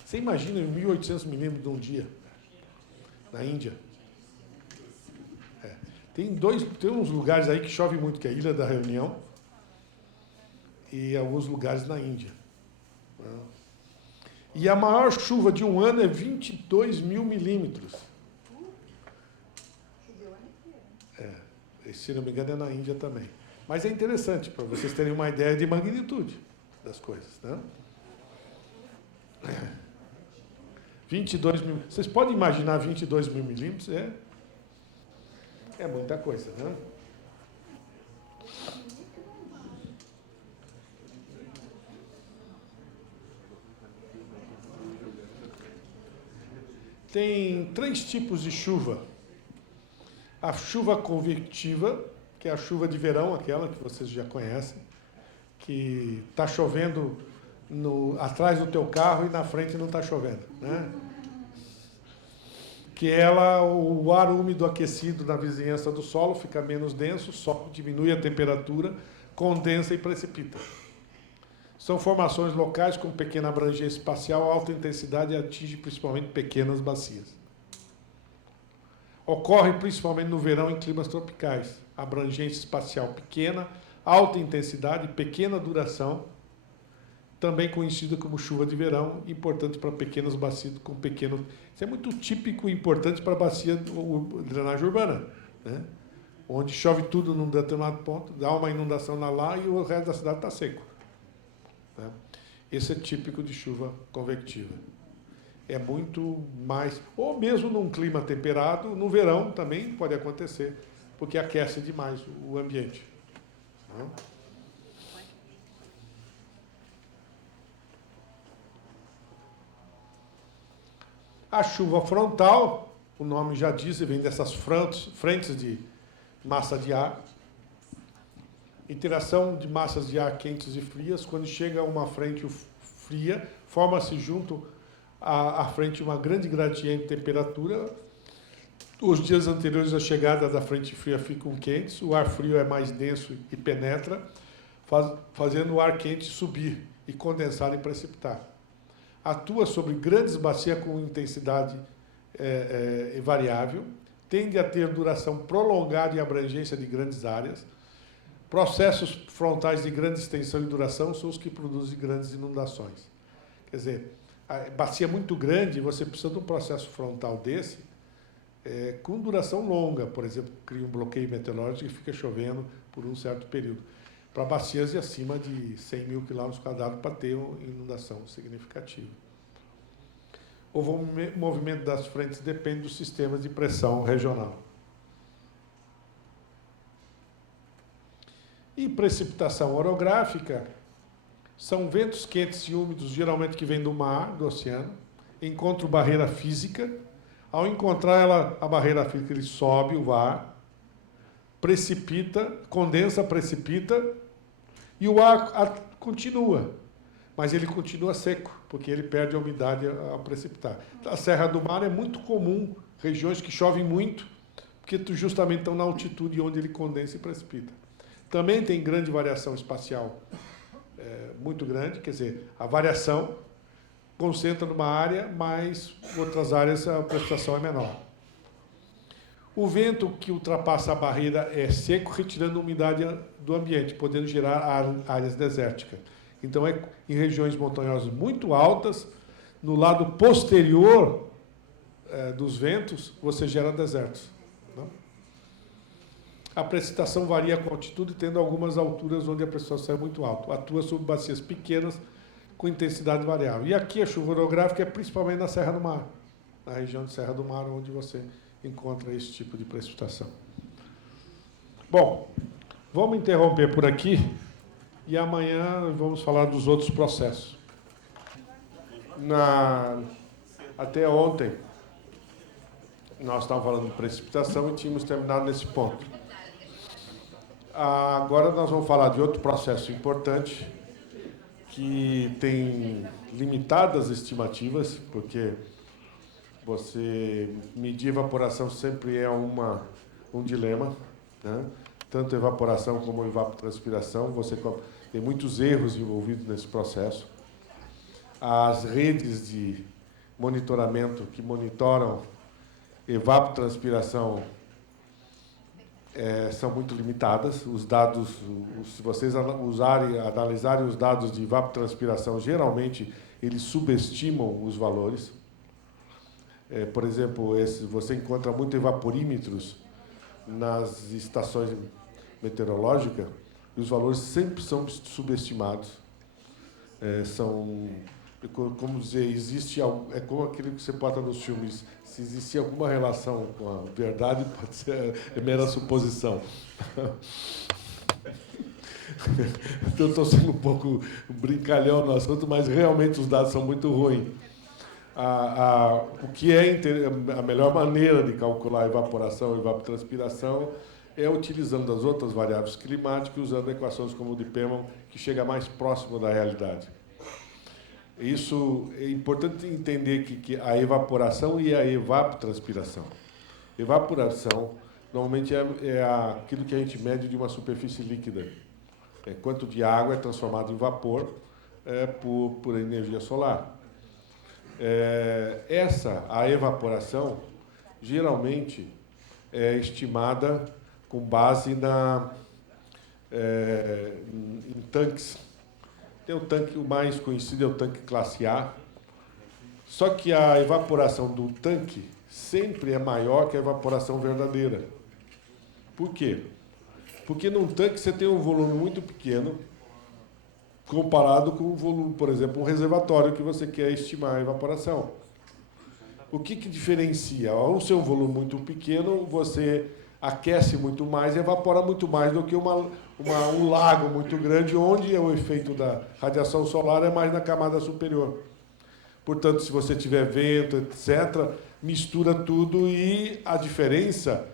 Você imagina 1.800 milímetros num dia, na Índia? Tem uns lugares aí que chove muito, que é a Ilha da Reunião e alguns lugares na Índia. E a maior chuva de um ano é 22 mil milímetros. Se não me engano, é na Índia também. Mas é interessante, para vocês terem uma ideia de magnitude das coisas, né? 22 mil. Vocês podem imaginar 22 mil milímetros? É muita coisa, né? Tem 3 tipos de chuva. A chuva convectiva, que é a chuva de verão, aquela que vocês já conhecem, que está chovendo atrás do teu carro e na frente não está chovendo, né? Que o ar úmido aquecido na vizinhança do solo fica menos denso, o solo diminui a temperatura, condensa e precipita. São formações locais com pequena abrangência espacial, alta intensidade e atinge principalmente pequenas bacias. Ocorre principalmente no verão em climas tropicais. Abrangência espacial pequena, alta intensidade, pequena duração, também conhecida como chuva de verão, importante para pequenas bacias com pequeno... Isso é muito típico e importante para a bacia de drenagem urbana, né? Onde chove tudo num determinado ponto, dá uma inundação lá e o resto da cidade está seco, né? Esse é típico de chuva convectiva. É muito mais... Ou mesmo num clima temperado, no verão também pode acontecer, porque aquece demais o ambiente, né? A chuva frontal, o nome já diz, vem dessas frentes de massa de ar. Interação de massas de ar quentes e frias. Quando chega uma frente fria, forma-se junto à frente uma grande gradiente de temperatura. Os dias anteriores à chegada da frente fria ficam quentes, o ar frio é mais denso e penetra, fazendo o ar quente subir e condensar e precipitar. Atua sobre grandes bacias com intensidade variável, tende a ter duração prolongada e abrangência de grandes áreas. Processos frontais de grande extensão e duração são os que produzem grandes inundações. Quer dizer, a bacia muito grande, você precisa de um processo frontal desse, com duração longa. Por exemplo, cria um bloqueio meteorológico e fica chovendo por um certo período. Para bacias de acima de 100 mil quilômetros quadrados para ter uma inundação significativa. O movimento das frentes depende dos sistemas de pressão regional. E precipitação orográfica são ventos quentes e úmidos, geralmente que vêm do mar, do oceano, encontram barreira física. Ao encontrar a barreira física, ele sobe o ar, precipita, condensa, precipita, e o ar continua. Mas ele continua seco, porque ele perde a umidade ao precipitar. A Serra do Mar é muito comum, regiões que chovem muito, porque justamente estão na altitude onde ele condensa e precipita. Também tem grande variação espacial, muito grande, quer dizer, a variação concentra numa área, mas em outras áreas a precipitação é menor. O vento que ultrapassa a barreira é seco, retirando a umidade do ambiente, podendo gerar áreas desérticas. Então, em regiões montanhosas muito altas, no lado posterior dos ventos, você gera desertos. Não? A precipitação varia com a altitude, tendo algumas alturas onde a precipitação é muito alta. Atua sobre bacias pequenas, com intensidade variável. E aqui a chuva orográfica é principalmente na Serra do Mar, na região de Serra do Mar, onde você encontra esse tipo de precipitação. Bom, vamos interromper por aqui e amanhã vamos falar dos outros processos. Até ontem, nós estávamos falando de precipitação e tínhamos terminado nesse ponto. Agora nós vamos falar de outro processo importante, que tem limitadas estimativas, porque você medir evaporação sempre é um dilema, né? Tanto evaporação como evapotranspiração, você tem muitos erros envolvidos nesse processo. As redes de monitoramento que monitoram evapotranspiração são muito limitadas. Os dados, se vocês analisarem os dados de evapotranspiração, geralmente eles subestimam os valores. Por exemplo, você encontra muito evaporímetros nas estações meteorológicas e os valores sempre são subestimados. Como dizer, existe é como aquilo que você bota nos filmes, se existe alguma relação com a verdade, pode ser mera suposição. Então, estou sendo um pouco brincalhão no assunto, mas realmente os dados são muito ruins. O que é a melhor maneira de calcular a evaporação e evapotranspiração é utilizando as outras variáveis climáticas, usando equações como o de Pemon, que chega mais próximo da realidade. Isso é importante entender que a evaporação e a evapotranspiração. Evaporação, normalmente, é aquilo que a gente mede de uma superfície líquida. Quanto de água é transformado em vapor por energia solar. A evaporação, geralmente, é estimada com base em tanques. Tem o tanque, o mais conhecido é o tanque classe A. Só que a evaporação do tanque sempre é maior que a evaporação verdadeira. Por quê? Porque num tanque você tem um volume muito pequeno comparado com o volume, por exemplo, um reservatório que você quer estimar a evaporação. O que diferencia? Ao ser um volume muito pequeno, você aquece muito mais e evapora muito mais do que um lago muito grande, onde o efeito da radiação solar é mais na camada superior. Portanto, se você tiver vento, etc., mistura tudo e a diferença,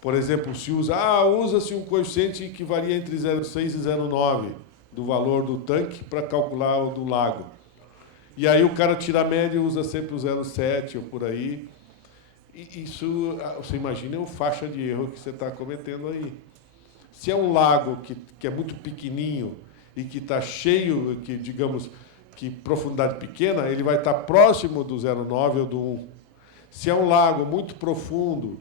por exemplo, usa-se um coeficiente que varia entre 0,6 e 0,9 do valor do tanque para calcular o do lago. E aí o cara tira a média e usa sempre o 0,7 ou por aí. E isso, você imagina, o faixa de erro que você está cometendo aí. Se é um lago que é muito pequenininho e que está cheio, digamos, que profundidade pequena, ele vai estar próximo do 0,9 ou do 1. Se é um lago muito profundo,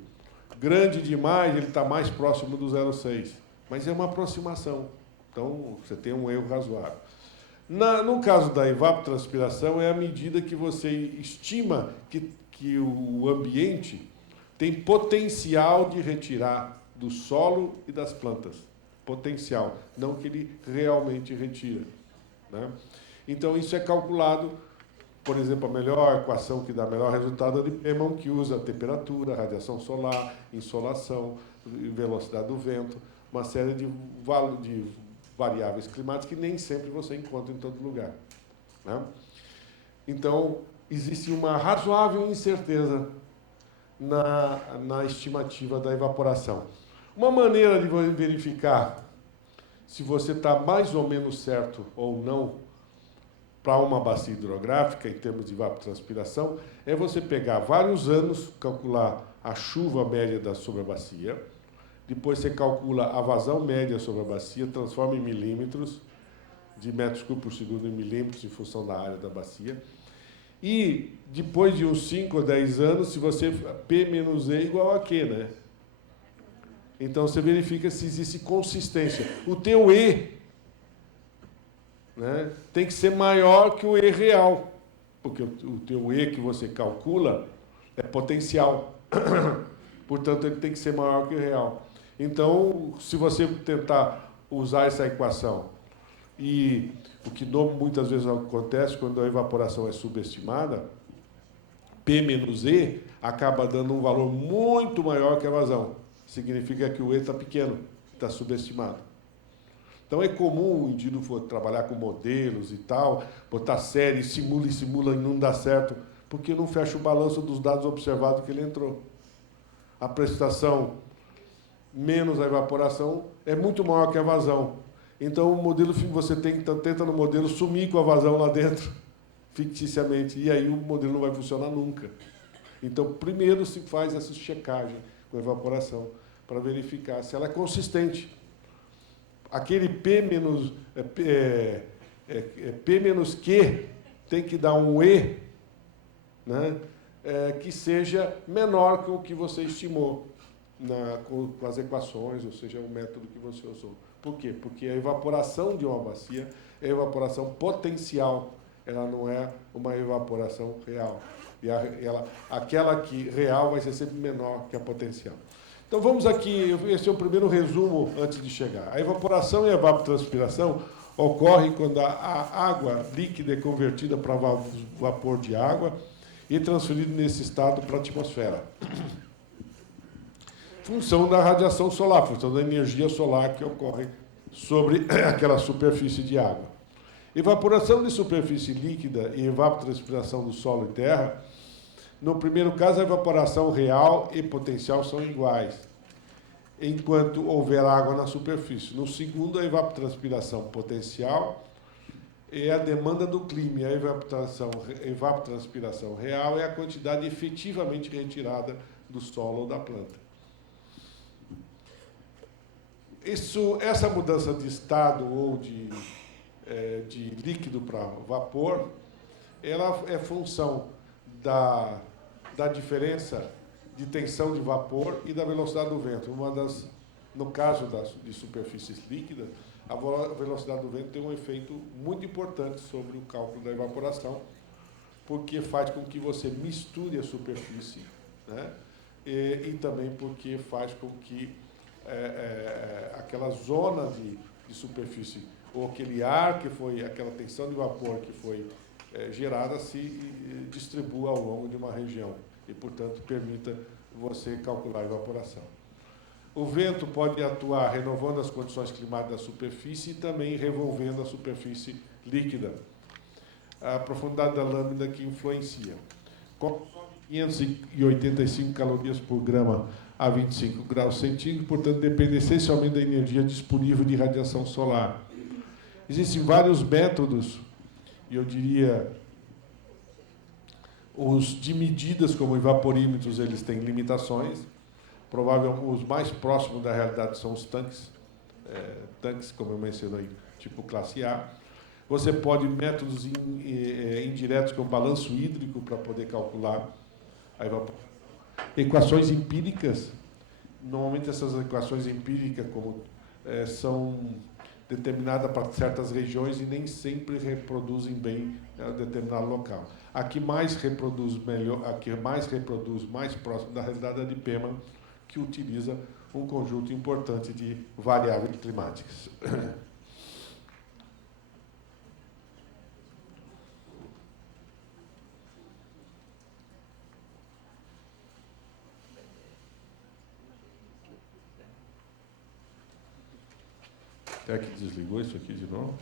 grande demais, ele está mais próximo do 0,6. Mas é uma aproximação. Então, você tem um erro razoável. No caso da evapotranspiração, é a medida que você estima que o ambiente tem potencial de retirar do solo e das plantas. Potencial, não que ele realmente retira, né? Então, isso é calculado por exemplo, a melhor equação que dá melhor resultado é de Pemon, que usa a temperatura, radiação solar, insolação, velocidade do vento, uma série de variáveis climáticas que nem sempre você encontra em todo lugar, né? Então, existe uma razoável incerteza na estimativa da evaporação. Uma maneira de verificar se você está mais ou menos certo ou não para uma bacia hidrográfica, em termos de evapotranspiração, é você pegar vários anos, calcular a chuva média sobre a bacia, depois você calcula a vazão média sobre a bacia, transforma em milímetros, de metros cúbicos por segundo em milímetros, em função da área da bacia, e depois de uns 5 ou 10 anos, se você P menos E igual a Q, né? Então, você verifica se existe consistência. O teu E, né, tem que ser maior que o E real, porque o teu E que você calcula é potencial. Portanto, ele tem que ser maior que o real. Então, se você tentar usar essa equação, e o que muitas vezes acontece quando a evaporação é subestimada, P menos E acaba dando um valor muito maior que a vazão. Significa que o E está pequeno, está subestimado. Então é comum o indivíduo for trabalhar com modelos e tal, botar série, simula e não dá certo, porque não fecha o balanço dos dados observados que ele entrou. A precipitação menos a evaporação é muito maior que a vazão. Então o modelo você tenta no modelo sumir com a vazão lá dentro, ficticiamente, e aí o modelo não vai funcionar nunca. Então primeiro se faz essa checagem com a evaporação para verificar se ela é consistente. Aquele P menos Q tem que dar um E, né, que seja menor que o que você estimou com as equações, ou seja, o método que você usou. Por quê? Porque a evaporação de uma bacia é evaporação potencial, ela não é uma evaporação real. E aquela que real vai ser sempre menor que a potencial. Então vamos aqui, esse é o primeiro resumo antes de chegar. A evaporação e a evapotranspiração ocorrem quando a água líquida é convertida para vapor de água e transferido nesse estado para a atmosfera. Função da radiação solar, função da energia solar que ocorre sobre aquela superfície de água. Evaporação de superfície líquida e evapotranspiração do solo e terra. No primeiro caso, a evaporação real e potencial são iguais, enquanto houver água na superfície. No segundo, a evapotranspiração potencial é a demanda do clima. A evapotranspiração real é a quantidade efetivamente retirada do solo ou da planta. Essa mudança de estado ou de líquido para vapor, ela é função da diferença de tensão de vapor e da velocidade do vento. No caso de superfícies líquidas, a velocidade do vento tem um efeito muito importante sobre o cálculo da evaporação, porque faz com que você misture a superfície, né? E também porque faz com que aquela zona de superfície, ou aquele ar que foi, aquela tensão de vapor que foi gerada, se distribua ao longo de uma região e, portanto, permita você calcular a evaporação. O vento pode atuar renovando as condições climáticas da superfície e também revolvendo a superfície líquida. A profundidade da lâmina que influencia. Com 585 calorias por grama a 25 graus centígrados, portanto, depende essencialmente da energia disponível de radiação solar. Existem vários métodos, e eu diria, os de medidas, como evaporímetros, eles têm limitações. Provavelmente, os mais próximos da realidade são os tanques, como eu mencionei, tipo classe A. Você pode métodos indiretos, como balanço hídrico, para poder calcular a evaporação. Equações empíricas, normalmente essas equações empíricas são determinadas para certas regiões e nem sempre reproduzem bem determinado local. A que mais reproduz mais próximo da realidade é a de Pemon, que utiliza um conjunto importante de variáveis climáticas. Até que desligou isso aqui de novo.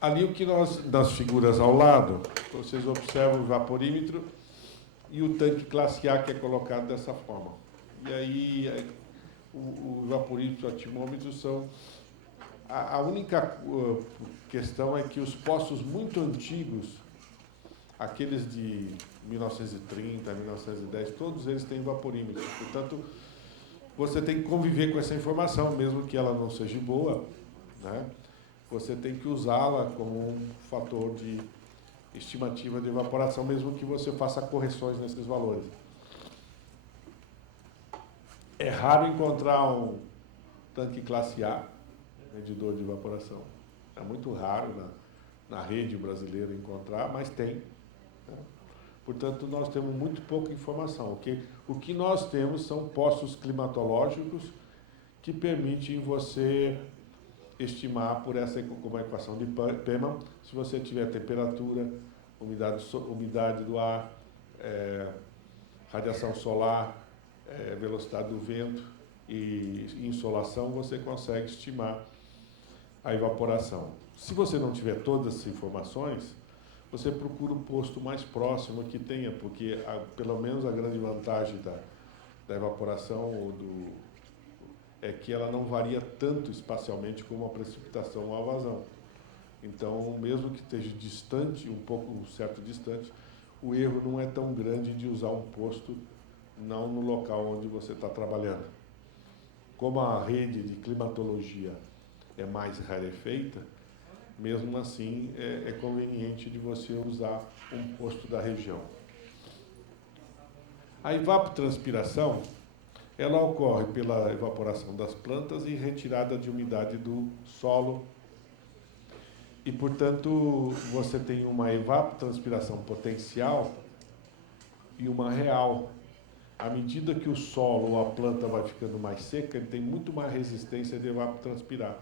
Ali o que nós, nas figuras ao lado, vocês observam o vaporímetro e o tanque classe A, que é colocado dessa forma. E aí o vaporímetro e o atimômetro são... A única questão é que os postos muito antigos, aqueles de 1930, 1910, todos eles têm vaporímetro. Portanto, você tem que conviver com essa informação, mesmo que ela não seja boa, né? Você tem que usá-la como um fator de estimativa de evaporação, mesmo que você faça correções nesses valores. É raro encontrar um tanque classe A, medidor de evaporação. É muito raro na rede brasileira encontrar, mas tem. Né? Portanto, nós temos muito pouca informação. O que nós temos são postos climatológicos que permitem você estimar por essa como a equação de Pema, se você tiver temperatura, umidade do ar, radiação solar, velocidade do vento e insolação, você consegue estimar a evaporação. Se você não tiver todas as informações, você procura o posto mais próximo que tenha, porque pelo menos a grande vantagem da evaporação é que ela não varia tanto espacialmente como a precipitação ou a vazão. Então, mesmo que esteja distante, um certo distante, o erro não é tão grande de usar um posto não no local onde você está trabalhando. Como a rede de climatologia é mais rarefeita, mesmo assim é conveniente de você usar um posto da região. A evapotranspiração, ela ocorre pela evaporação das plantas e retirada de umidade do solo. E, portanto, você tem uma evapotranspiração potencial e uma real. À medida que o solo ou a planta vai ficando mais seca, ele tem muito mais resistência de evapotranspirar.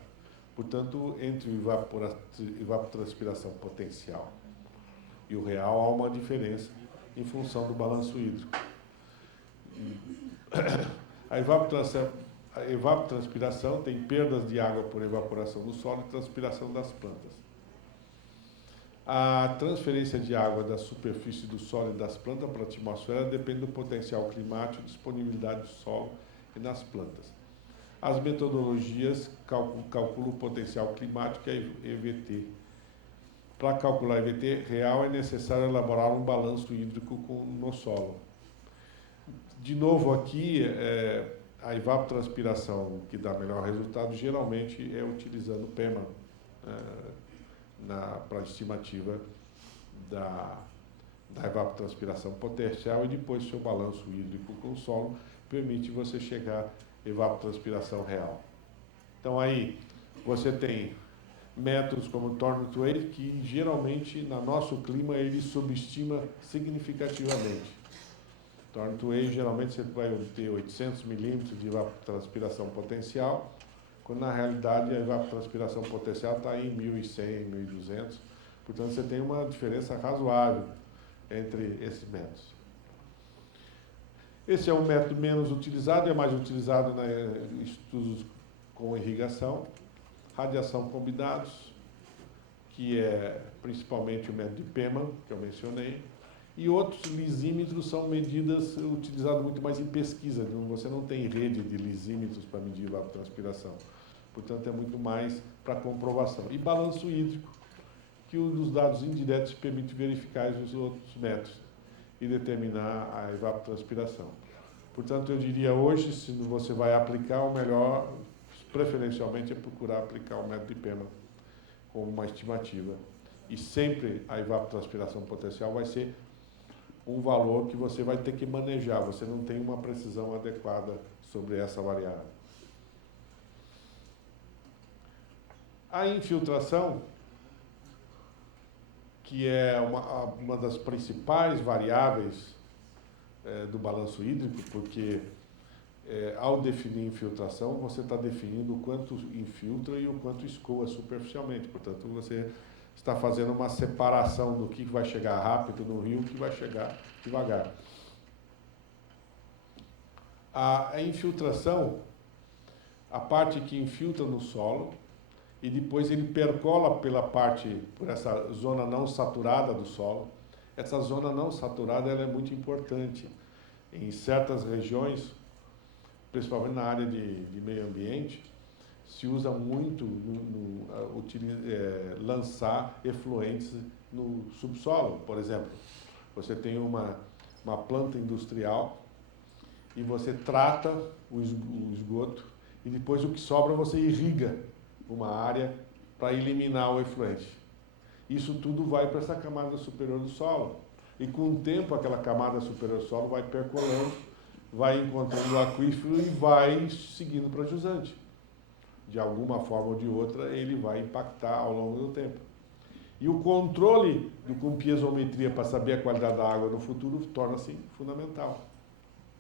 Portanto, entre evapotranspiração potencial e o real há uma diferença em função do balanço hídrico. A evapotranspiração tem perdas de água por evaporação do solo e transpiração das plantas. A transferência de água da superfície do solo e das plantas para a atmosfera depende do potencial climático, disponibilidade do solo e nas plantas. As metodologias calculam o potencial climático e a EVT. Para calcular a EVT real é necessário elaborar um balanço hídrico no solo. De novo aqui, a evapotranspiração que dá melhor resultado geralmente é utilizando PEMA para a estimativa da evapotranspiração potencial, e depois seu balanço hídrico com o solo permite você chegar à evapotranspiração real. Então aí você tem métodos como o Torn-to-Weight, que geralmente no nosso clima ele subestima significativamente. Torn-to-Weight, geralmente você vai obter 800 milímetros de evapotranspiração potencial, quando na realidade a evapotranspiração potencial está em 1.100, 1.200. Portanto, você tem uma diferença razoável entre esses métodos. Esse é um método menos utilizado, é mais utilizado em estudos com irrigação, radiação combinados, que é principalmente o método de Pema, que eu mencionei, e outros lisímetros são medidas utilizadas muito mais em pesquisa. Você não tem rede de lisímetros para medir evapotranspiração. Portanto, é muito mais para comprovação. E balanço hídrico, que os dados indiretos permite verificar os outros métodos e determinar a evapotranspiração. Portanto, eu diria hoje, se você vai aplicar, o melhor, preferencialmente, é procurar aplicar o método de Pema como uma estimativa. E sempre a evapotranspiração potencial vai ser um valor que você vai ter que manejar, você não tem uma precisão adequada sobre essa variável. A infiltração, que é uma das principais variáveis do balanço hídrico, porque ao definir infiltração, você está definindo o quanto infiltra e o quanto escoa superficialmente. Portanto, você está fazendo uma separação do que vai chegar rápido no rio e o que vai chegar devagar. A infiltração, a parte que infiltra no solo, e depois ele percola por essa zona não saturada do solo. Essa zona não saturada ela é muito importante. Em certas regiões, principalmente na área de meio ambiente, se usa muito lançar efluentes no subsolo. Por exemplo, você tem uma planta industrial e você trata o esgoto e depois o que sobra você irriga uma área para eliminar o efluente. Isso tudo vai para essa camada superior do solo. E com o tempo aquela camada superior do solo vai percolando, vai encontrando o aquífero e vai seguindo para jusante. De alguma forma ou de outra, ele vai impactar ao longo do tempo. E o controle com piezometria para saber a qualidade da água no futuro torna-se fundamental.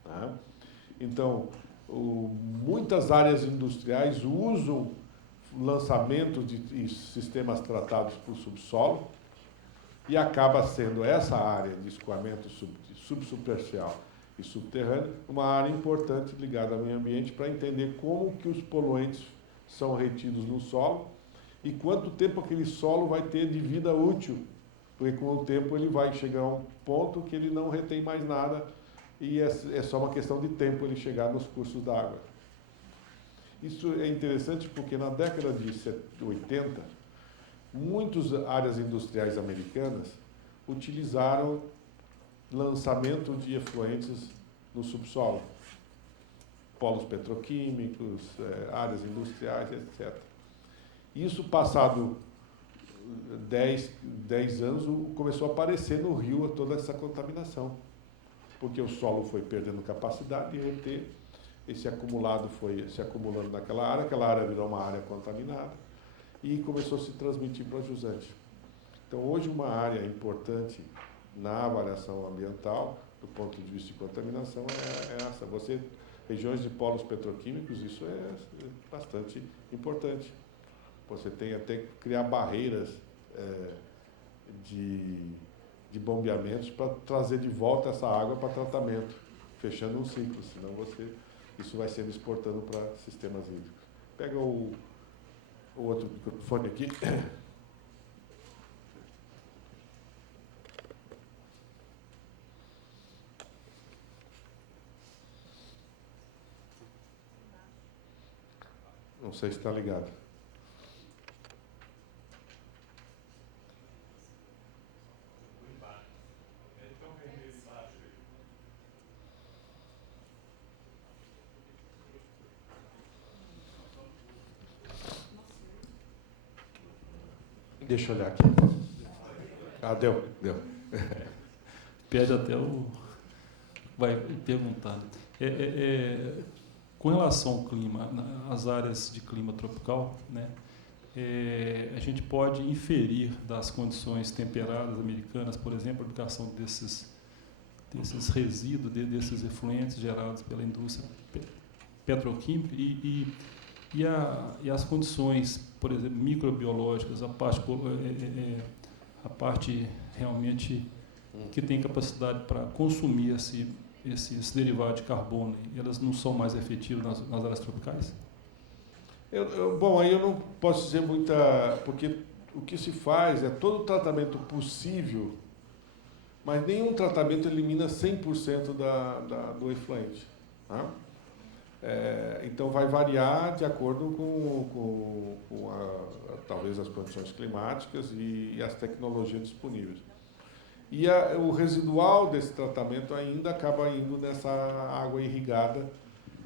Tá? Então, muitas áreas industriais usam lançamento de sistemas tratados por subsolo e acaba sendo essa área de escoamento subsuperficial e subterrâneo uma área importante ligada ao meio ambiente para entender como que os poluentes são retidos no solo e quanto tempo aquele solo vai ter de vida útil, porque com o tempo ele vai chegar a um ponto que ele não retém mais nada e é só uma questão de tempo ele chegar nos cursos d'água. Isso é interessante porque na década de 80, muitas áreas industriais americanas utilizaram lançamento de efluentes no subsolo. Polos petroquímicos, áreas industriais, etc. Isso, passado 10 anos, começou a aparecer no rio toda essa contaminação, porque o solo foi perdendo capacidade de reter, esse acumulado foi se acumulando naquela área, aquela área virou uma área contaminada e começou a se transmitir para jusante. Então, hoje, uma área importante na avaliação ambiental, do ponto de vista de contaminação, é essa. Regiões de polos petroquímicos, isso é bastante importante. Você tem até que criar barreiras de bombeamentos para trazer de volta essa água para tratamento, fechando um ciclo, senão isso vai sendo exportando para sistemas hídricos. Pega o outro microfone aqui. Não sei se está ligado. Deixa eu olhar aqui. Ah, deu. Pede até vai perguntando. Com relação ao clima, as áreas de clima tropical, né, a gente pode inferir das condições temperadas americanas, por exemplo, a aplicação desses resíduos, desses efluentes gerados pela indústria petroquímica e as condições, por exemplo, microbiológicas, a parte realmente que tem capacidade para consumir esses derivados de carbono, elas não são mais efetivas nas áreas tropicais? Bom, aí eu não posso dizer porque o que se faz é todo o tratamento possível, mas nenhum tratamento elimina 100% do efluente. Tá? Então vai variar de acordo com talvez as condições climáticas e as tecnologias disponíveis. E o residual desse tratamento ainda acaba indo nessa água irrigada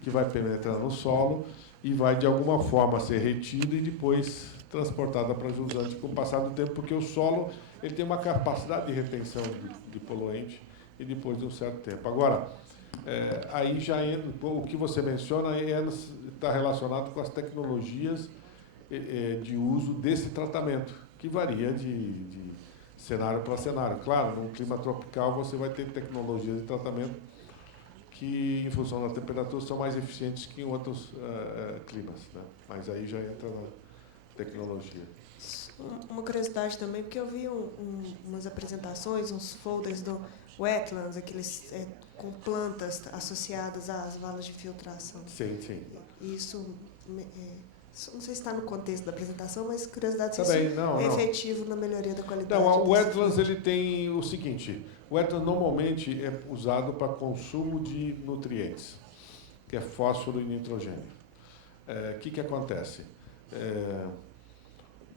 que vai penetrar no solo e vai de alguma forma ser retida e depois transportada para jusante com o passar do tempo, porque o solo ele tem uma capacidade de retenção de poluente e depois de um certo tempo. Agora, aí já entra, o que você menciona está relacionado com as tecnologias de uso desse tratamento, que varia de cenário para cenário. Claro, num clima tropical você vai ter tecnologias de tratamento que, em função da temperatura, são mais eficientes que em outros climas, né? Mas aí já entra na tecnologia. Uma curiosidade também, porque eu vi umas apresentações, uns folders do wetlands, aqueles com plantas associadas às valas de filtração. Sim, sim. Isso não sei se está no contexto da apresentação, mas curiosidade se Também, isso não, é não. efetivo na melhoria da qualidade. Não, o dos wetlands serviços. ele tem o seguinte, o wetlands normalmente é usado para consumo de nutrientes, que é fósforo e nitrogênio. O que acontece?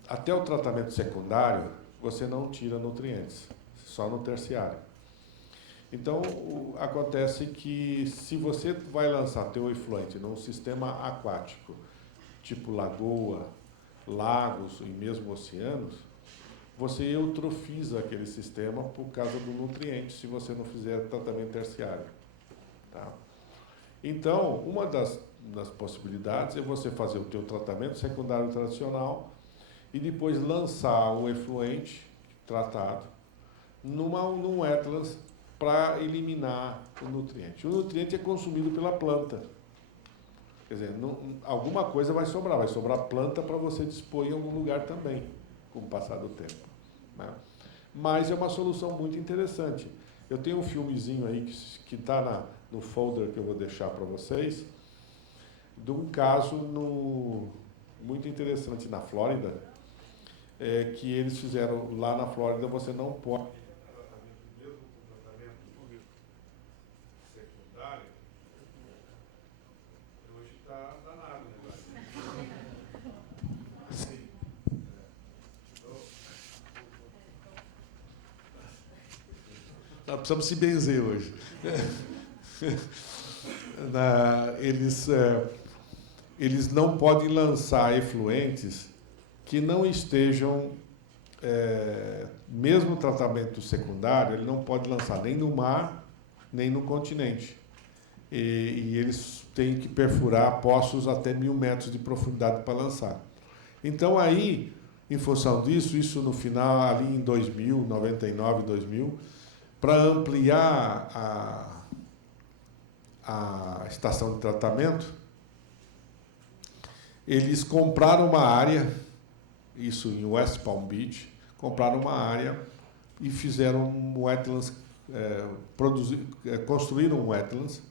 Até o tratamento secundário, você não tira nutrientes, só no terciário. Então, acontece que se você vai lançar teu efluente num sistema aquático, tipo lagoa, lagos e mesmo oceanos, você eutrofiza aquele sistema por causa do nutriente, se você não fizer tratamento terciário. Tá? Então, uma das possibilidades é você fazer o teu tratamento secundário tradicional e depois lançar o efluente tratado num wetlands para eliminar o nutriente. O nutriente é consumido pela planta. Quer dizer, alguma coisa vai sobrar planta para você dispor em algum lugar também, com o passar do tempo. Né? Mas é uma solução muito interessante. Eu tenho um filmezinho aí que está no folder que eu vou deixar para vocês, de um caso muito interessante na Flórida, que eles fizeram lá na Flórida, você não pode precisamos se benzer hoje. Eles não podem lançar efluentes que não estejam, mesmo o tratamento secundário, ele não pode lançar nem no mar, nem no continente. E eles têm que perfurar poços até 1.000 metros de profundidade para lançar. Então, aí, em função disso, isso no final, ali em 2000, 99, 2000, para ampliar a estação de tratamento, eles compraram uma área, isso em West Palm Beach, compraram uma área e fizeram um wetlands, construíram um wetlands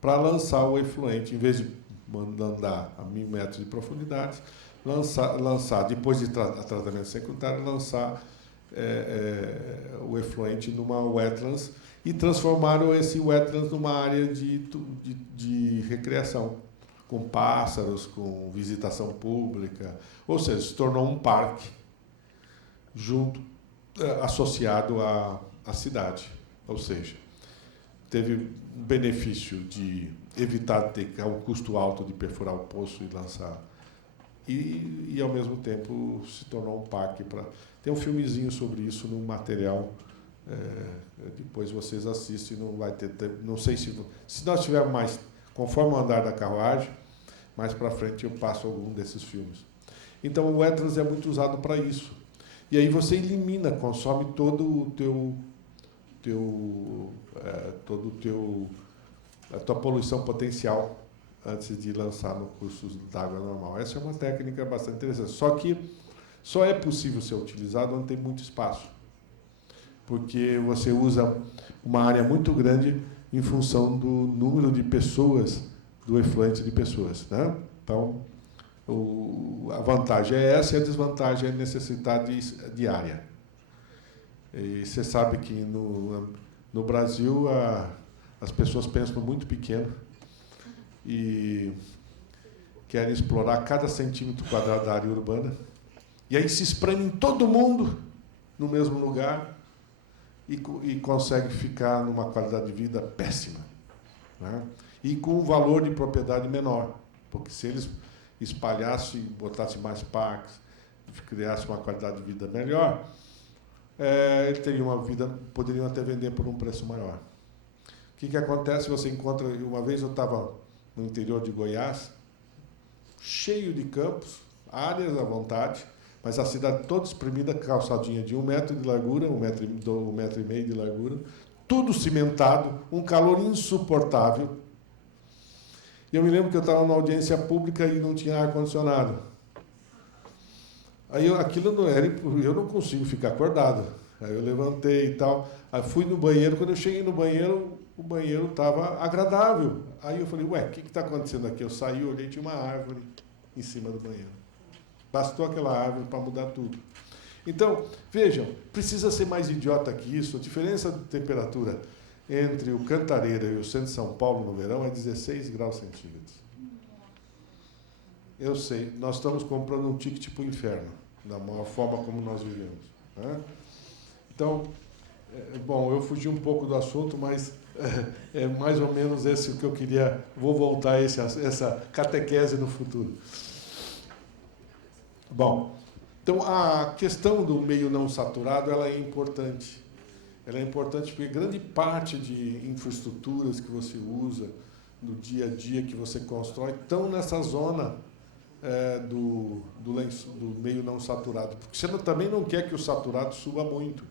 para lançar o efluente, em vez de mandar a 1.000 metros de profundidade, lançar depois de tratamento secundário, lançar o efluente numa wetlands e transformaram esse wetlands numa área de recreação, com pássaros, com visitação pública, ou seja, se tornou um parque associado à cidade, ou seja, teve um benefício de evitar ter um custo alto de perfurar o poço e lançar, e ao mesmo tempo se tornou um parque para... Tem um filmezinho sobre isso no material, depois vocês assistem, não vai ter, não sei se nós tivermos mais, conforme o andar da carruagem, mais para frente eu passo algum desses filmes. Então o wetlands é muito usado para isso. E aí você elimina, consome todo a tua poluição potencial antes de lançar no curso d'água normal. Essa é uma técnica bastante interessante. Só que só é possível ser utilizado onde tem muito espaço, porque você usa uma área muito grande em função do número de pessoas, do efluente de pessoas. Né? Então, a vantagem é essa e a desvantagem é a necessidade de área. E você sabe que no Brasil as pessoas pensam muito pequeno e querem explorar cada centímetro quadrado da área urbana. E aí se espremem todo mundo no mesmo lugar e consegue ficar numa qualidade de vida péssima. Né? E com um valor de propriedade menor. Porque se eles espalhassem, botassem mais parques, criassem uma qualidade de vida melhor, eles teriam poderiam até vender por um preço maior. O que acontece? Você encontra... Uma vez eu estava no interior de Goiás, cheio de campos, áreas à vontade, mas a cidade toda espremida, calçadinha de 1 metro de largura, 1,5 metro de largura, tudo cimentado, um calor insuportável. E eu me lembro que eu estava numa audiência pública e não tinha ar-condicionado. Aí aquilo não era, eu não consigo ficar acordado. Aí eu levantei e tal, aí fui no banheiro, quando eu cheguei no banheiro, o banheiro estava agradável. Aí eu falei, ué, o que está acontecendo aqui? Eu saí, olhei, tinha uma árvore em cima do banheiro. Bastou aquela árvore para mudar tudo. Então, vejam, precisa ser mais idiota que isso. A diferença de temperatura entre o Cantareira e o centro de São Paulo no verão é 16 graus centígrados. Eu sei, nós estamos comprando um ticket para o inferno, da maior forma como nós vivemos. Né? Então, bom, eu fugi um pouco do assunto, mas é mais ou menos esse que eu queria. Vou voltar a essa catequese no futuro. Bom, então a questão do meio não saturado ela é importante. Ela é importante porque grande parte de infraestruturas que você usa no dia a dia, que você constrói, estão nessa zona do meio não saturado. Porque você também não quer que o saturado suba muito,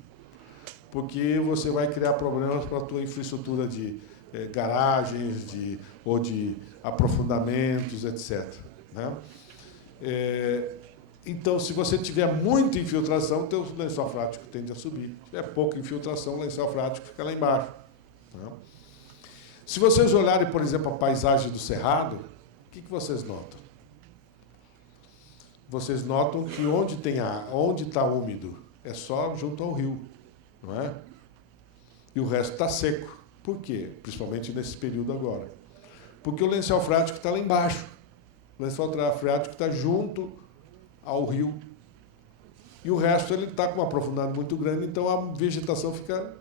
porque você vai criar problemas para a tua infraestrutura de garagens ou de aprofundamentos, etc. Né? Então, se você tiver muita infiltração, o teu lençol freático tende a subir. Se tiver pouca infiltração, o lençol freático fica lá embaixo. Né? Se vocês olharem, por exemplo, a paisagem do Cerrado, o que vocês notam? Vocês notam que onde está úmido é só junto ao rio, não é? E o resto está seco. Por quê? Principalmente nesse período agora. Porque o lençol freático está lá embaixo. O lençol freático está junto ao rio. E o resto ele está com uma profundidade muito grande, então a vegetação fica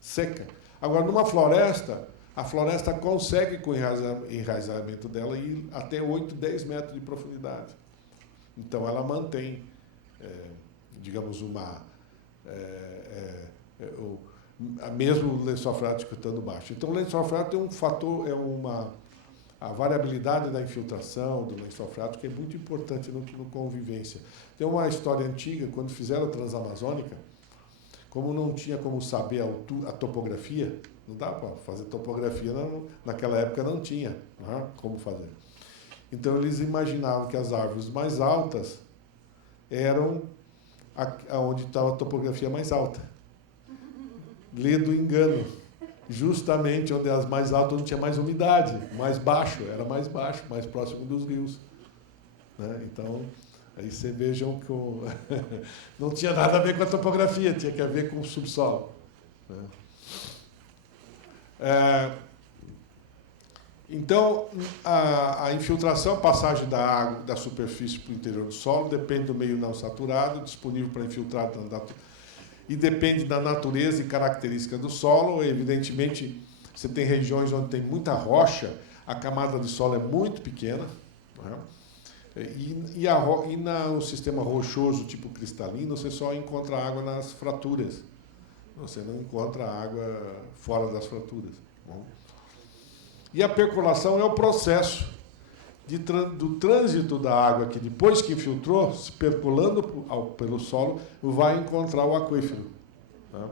seca. Agora, numa floresta, a floresta consegue, com o enraizamento dela, ir até 8, 10 metros de profundidade. Então, ela mantém, digamos, mesmo o lençol freático estando baixo. Então, o lençol freático é um fator, a variabilidade da infiltração do lençol freático é muito importante no convivência. Tem uma história antiga, quando fizeram a Transamazônica, como não tinha como saber a topografia, não dá para fazer topografia, naquela época não tinha como fazer. Então, eles imaginavam que as árvores mais altas eram onde estava a topografia mais alta. Lê do engano. Justamente onde as mais altas não tinha mais umidade, mais baixo, era mais baixo, mais próximo dos rios. Né? Então, aí vocês vejam que não tinha nada a ver com a topografia, tinha que ver com o subsolo. Né? Então, a infiltração, a passagem da água da superfície para o interior do solo, depende do meio não saturado, disponível para infiltrar e depende da natureza e característica do solo. Evidentemente, você tem regiões onde tem muita rocha, a camada de solo é muito pequena, né? No sistema rochoso, tipo cristalino, você só encontra água nas fraturas. Você não encontra água fora das fraturas. Bom. E a percolação é o processo do trânsito da água que, depois que infiltrou, se percolando pelo solo, vai encontrar o aquífero. Tá?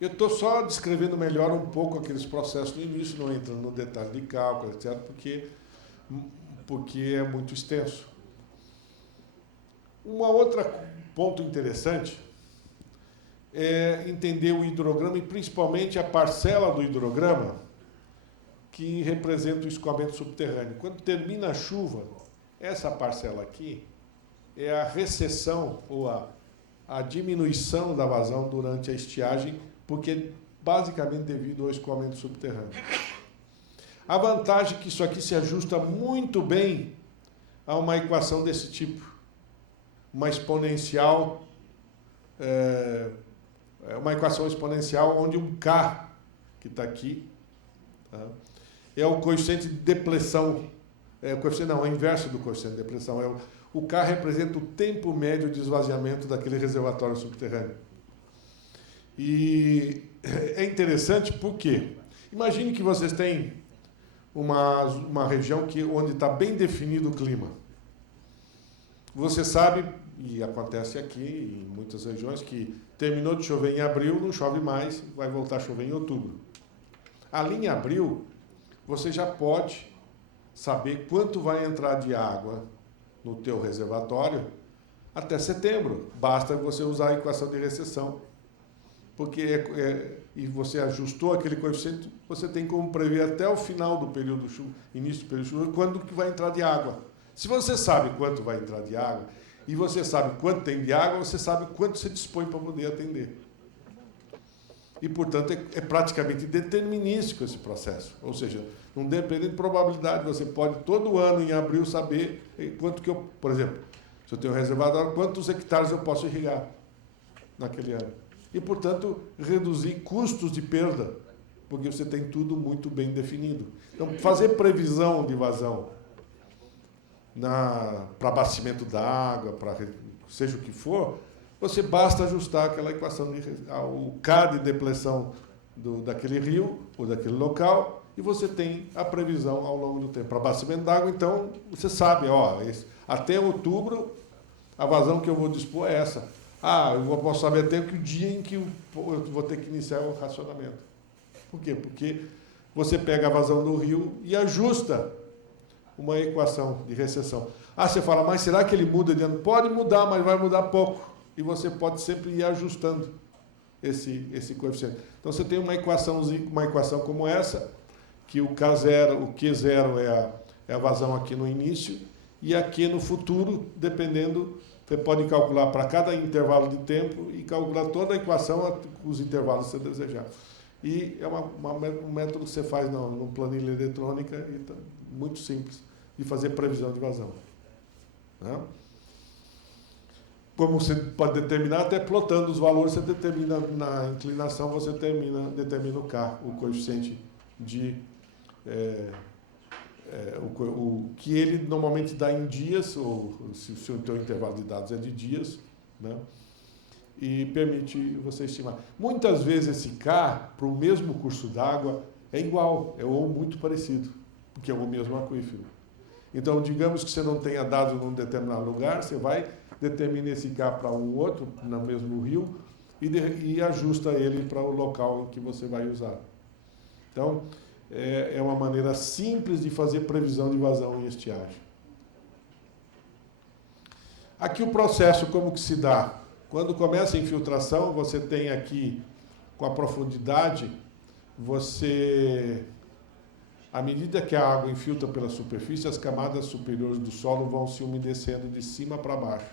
Eu estou só descrevendo melhor um pouco aqueles processos no início, não entrando no detalhe de cálculo, etc., porque é muito extenso. Um outro ponto interessante é entender o hidrograma e principalmente a parcela do hidrograma que representa o escoamento subterrâneo. Quando termina a chuva, essa parcela aqui é a recessão ou a diminuição da vazão durante a estiagem, porque basicamente devido ao escoamento subterrâneo. A vantagem é que isso aqui se ajusta muito bem a uma equação desse tipo, uma exponencial, uma equação exponencial onde um K, que está aqui, tá, é o coeficiente de depressão, é o inverso do coeficiente de depressão, o K representa o tempo médio de esvaziamento daquele reservatório subterrâneo. E é interessante porque, imagine que vocês têm uma região onde está bem definido o clima. Você sabe, e acontece aqui em muitas regiões, que terminou de chover em abril, não chove mais, vai voltar a chover em outubro. Ali em abril, você já pode saber quanto vai entrar de água no teu reservatório até setembro. Basta você usar a equação de recessão. porque e você ajustou aquele coeficiente, você tem como prever até o final do período início do período chuvoso, quando que vai entrar de água. Se você sabe quanto vai entrar de água, e você sabe quanto tem de água, você sabe quanto você dispõe para poder atender. E, portanto, é praticamente determinístico esse processo. Ou seja, não depende de probabilidade. Você pode, todo ano, em abril, saber quanto que eu... Por exemplo, se eu tenho um reservatório, quantos hectares eu posso irrigar naquele ano. E, portanto, reduzir custos de perda, porque você tem tudo muito bem definido. Então, fazer previsão de vazão para abastecimento da água, para seja o que for, você basta ajustar aquela equação, o K de depressão daquele rio ou daquele local, e você tem a previsão ao longo do tempo. Para abastecimento d'água, então, você sabe, até outubro, a vazão que eu vou dispor é essa. Eu posso saber até que o dia em que eu vou ter que iniciar o racionamento. Por quê? Porque você pega a vazão do rio e ajusta uma equação de recessão. Você fala, mas será que ele muda de ano? Pode mudar, mas vai mudar pouco. E você pode sempre ir ajustando esse coeficiente. Então, você tem uma equação como essa, que o K0, o Q0 é a vazão aqui no início, e aqui no futuro, dependendo, você pode calcular para cada intervalo de tempo e calcular toda a equação com os intervalos que você desejar. E é um método que você faz numa planilha eletrônica, muito simples, de fazer previsão de vazão. Né? Como você pode determinar, até plotando os valores, você determina na inclinação, você determina o K, o coeficiente de... o que ele normalmente dá em dias, ou se o teu intervalo de dados é de dias, né? E permite você estimar. Muitas vezes esse K, para o mesmo curso d'água, é igual, ou muito parecido, porque é o mesmo aquífero. Então, digamos que você não tenha dados num determinado lugar, você determina esse K para um outro, no mesmo rio, e ajusta ele para o local em que você vai usar. Então, é uma maneira simples de fazer previsão de vazão em estiagem. Aqui o processo, como que se dá? Quando começa a infiltração, você tem aqui, com a profundidade, à medida que a água infiltra pela superfície, as camadas superiores do solo vão se umedecendo de cima para baixo,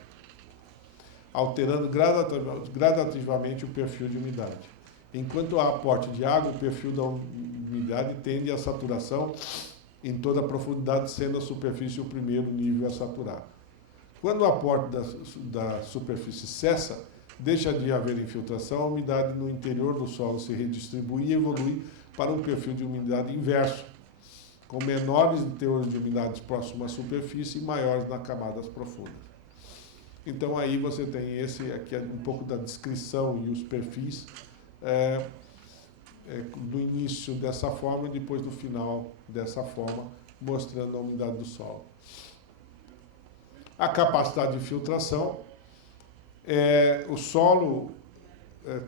alterando gradativamente o perfil de umidade. Enquanto há aporte de água, o perfil da umidade tende à saturação em toda a profundidade, sendo a superfície o primeiro nível a saturar. Quando o aporte da superfície cessa, deixa de haver infiltração, a umidade no interior do solo se redistribui e evolui para um perfil de umidade inverso, com menores teores de umidades próximas à superfície e maiores nas camadas profundas. Então aí você tem aqui um pouco da descrição e os perfis do início dessa forma e depois do final dessa forma, mostrando a umidade do solo. A capacidade de filtração, o solo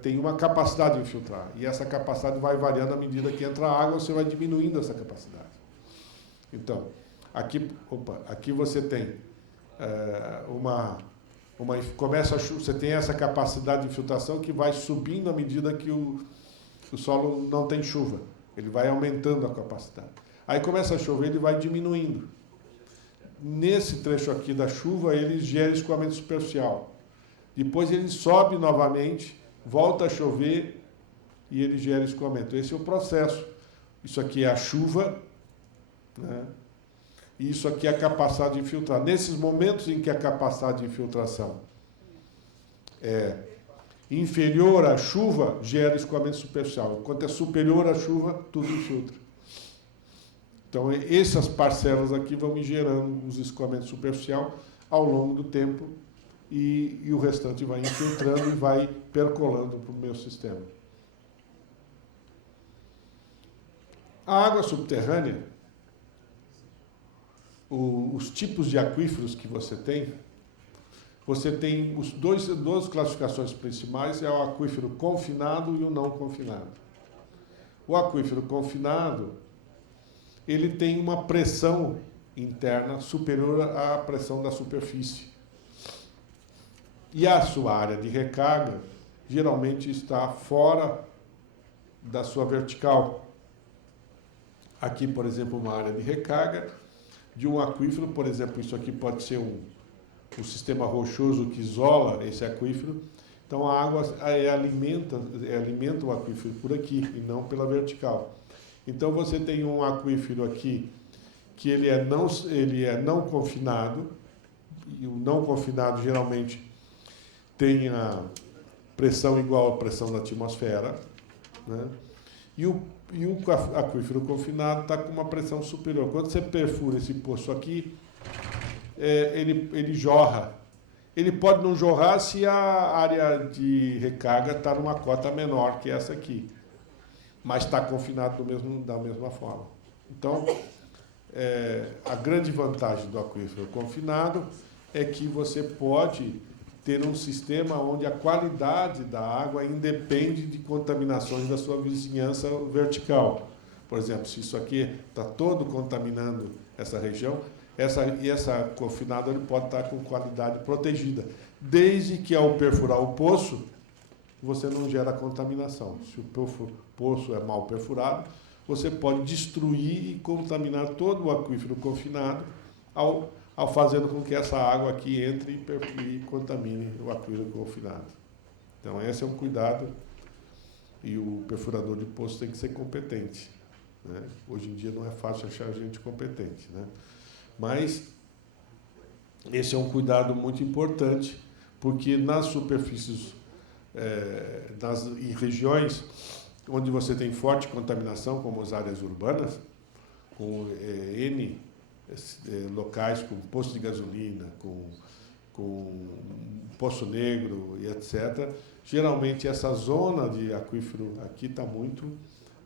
tem uma capacidade de infiltrar, e essa capacidade vai variando à medida que entra a água, você vai diminuindo essa capacidade. Então, aqui você tem você tem essa capacidade de infiltração que vai subindo à medida que o solo não tem chuva. Ele vai aumentando a capacidade. Aí começa a chover, ele vai diminuindo. Nesse trecho aqui da chuva, ele gera escoamento superficial. Depois ele sobe novamente, volta a chover e ele gera escoamento. Esse é o processo. Isso aqui é a chuva, né? E isso aqui é a capacidade de infiltrar. Nesses momentos em que a capacidade de infiltração é inferior à chuva, gera escoamento superficial. Enquanto é superior à chuva, tudo infiltra. Então, essas parcelas aqui vão me gerando os escoamentos superficial ao longo do tempo e o restante vai infiltrando e vai percolando para o meu sistema. A água subterrânea, os tipos de aquíferos que você tem duas classificações principais, é o aquífero confinado e o não confinado. O aquífero confinado, ele tem uma pressão interna superior à pressão da superfície. E a sua área de recarga geralmente está fora da sua vertical. Aqui, por exemplo, uma área de recarga de um aquífero, por exemplo, isso aqui pode ser um sistema rochoso que isola esse aquífero. Então a água alimenta o aquífero por aqui e não pela vertical. Então você tem um aquífero aqui que ele é não confinado, e o não confinado geralmente tem a pressão igual à pressão da atmosfera, né? E o aquífero confinado está com uma pressão superior. Quando você perfura esse poço aqui, ele jorra. Ele pode não jorrar se a área de recarga está numa cota menor que essa aqui, mas está confinado da mesma forma. Então, a grande vantagem do aquífero confinado é que você pode ter um sistema onde a qualidade da água independe de contaminações da sua vizinhança vertical. Por exemplo, se isso aqui está todo contaminando essa região, essa confinada ele pode estar com qualidade protegida, desde que ao perfurar o poço, você não gera contaminação. Se o poço é mal perfurado, você pode destruir e contaminar todo o aquífero confinado ao fazendo com que essa água aqui entre e contamine o aquífero confinado. Então, esse é um cuidado e o perfurador de poço tem que ser competente, né? Hoje em dia não é fácil achar gente competente, né? Mas esse é um cuidado muito importante, porque nas superfícies, em regiões onde você tem forte contaminação, como as áreas urbanas, com N locais com posto de gasolina, com poço negro e etc., geralmente essa zona de aquífero aqui está muito,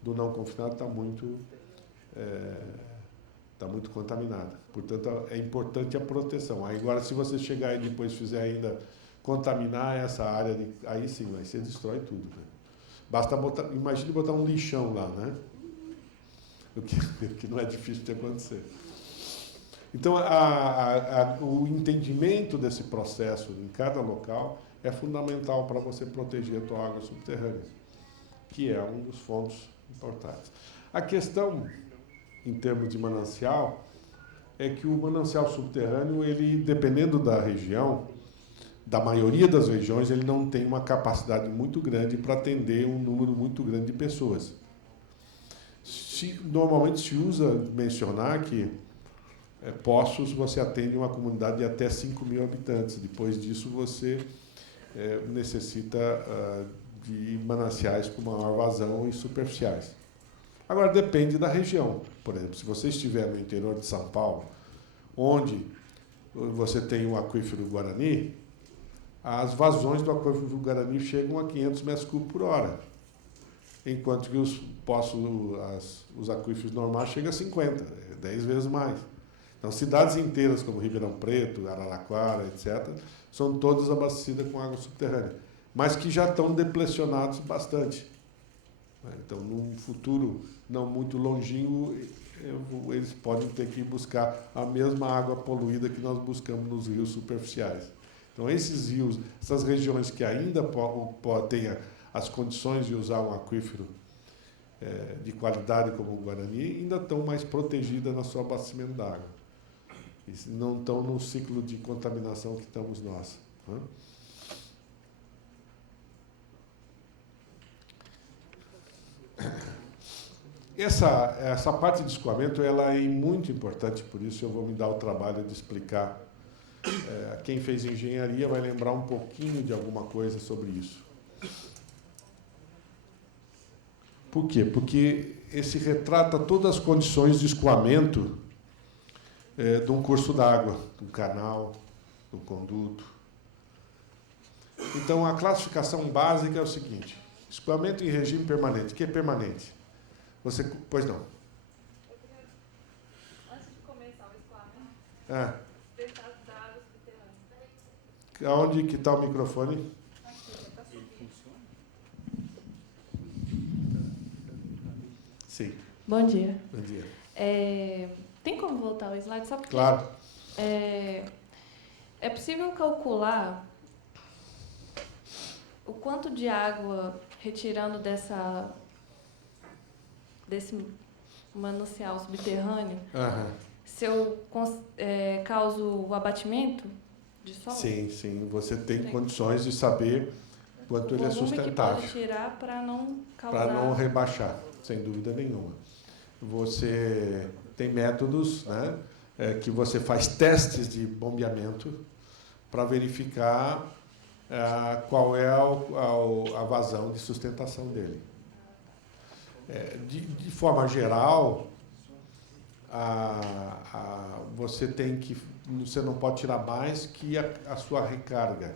do não confinado, está muito contaminada. Portanto, é importante a proteção. Agora, se você chegar e depois fizer ainda contaminar essa área, aí sim, aí você destrói tudo, né? Basta imagine botar um lixão lá, né? O que não é difícil de acontecer. Então, o entendimento desse processo em cada local é fundamental para você proteger a tua água subterrânea, que é um dos pontos importantes. A questão, em termos de manancial, é que o manancial subterrâneo, ele, dependendo da região, da maioria das regiões, ele não tem uma capacidade muito grande para atender um número muito grande de pessoas. Normalmente se usa mencionar que Poços você atende uma comunidade de até 5.000 habitantes. Depois disso você necessita de mananciais com maior vazão e superficiais. Agora depende da região. Por exemplo, se você estiver no interior de São Paulo, onde você tem o aquífero Guarani, as vazões do aquífero Guarani chegam a 500 metros cúbicos por hora, enquanto que os aquíferos normais chegam a 50, 10 vezes mais. Então, cidades inteiras como Ribeirão Preto, Araraquara, etc., são todas abastecidas com água subterrânea, mas que já estão deplecionados bastante. Então, num futuro não muito longínquo, eles podem ter que buscar a mesma água poluída que nós buscamos nos rios superficiais. Então, esses rios, essas regiões que ainda têm as condições de usar um aquífero de qualidade como o Guarani, ainda estão mais protegidas no seu abastecimento d'água. E não estão no ciclo de contaminação que estamos nós, né? Essa parte de escoamento ela é muito importante, por isso eu vou me dar o trabalho de explicar. Quem fez engenharia vai lembrar um pouquinho de alguma coisa sobre isso. Por quê? Porque esse retrata todas as condições de escoamento de um curso d'água, de um canal, de um conduto. Então, a classificação básica é o seguinte: escoamento em regime permanente. O que é permanente? Pois não. Antes de começar o escoamento, tentar da água subterrânea. Onde que está o microfone? Sim. Bom dia. Bom dia. Tem como voltar o slide? Só porque Claro. É possível calcular o quanto de água retirando desse manancial subterrâneo, se eu causo o abatimento de solo? Sim, sim. Você tem condições de saber quanto ele é sustentável. Que pode tirar para não causar... Para não rebaixar, sem dúvida nenhuma. Você tem métodos, né, que você faz testes de bombeamento para verificar qual é a vazão de sustentação dele. De forma geral, você não pode tirar mais que a sua recarga.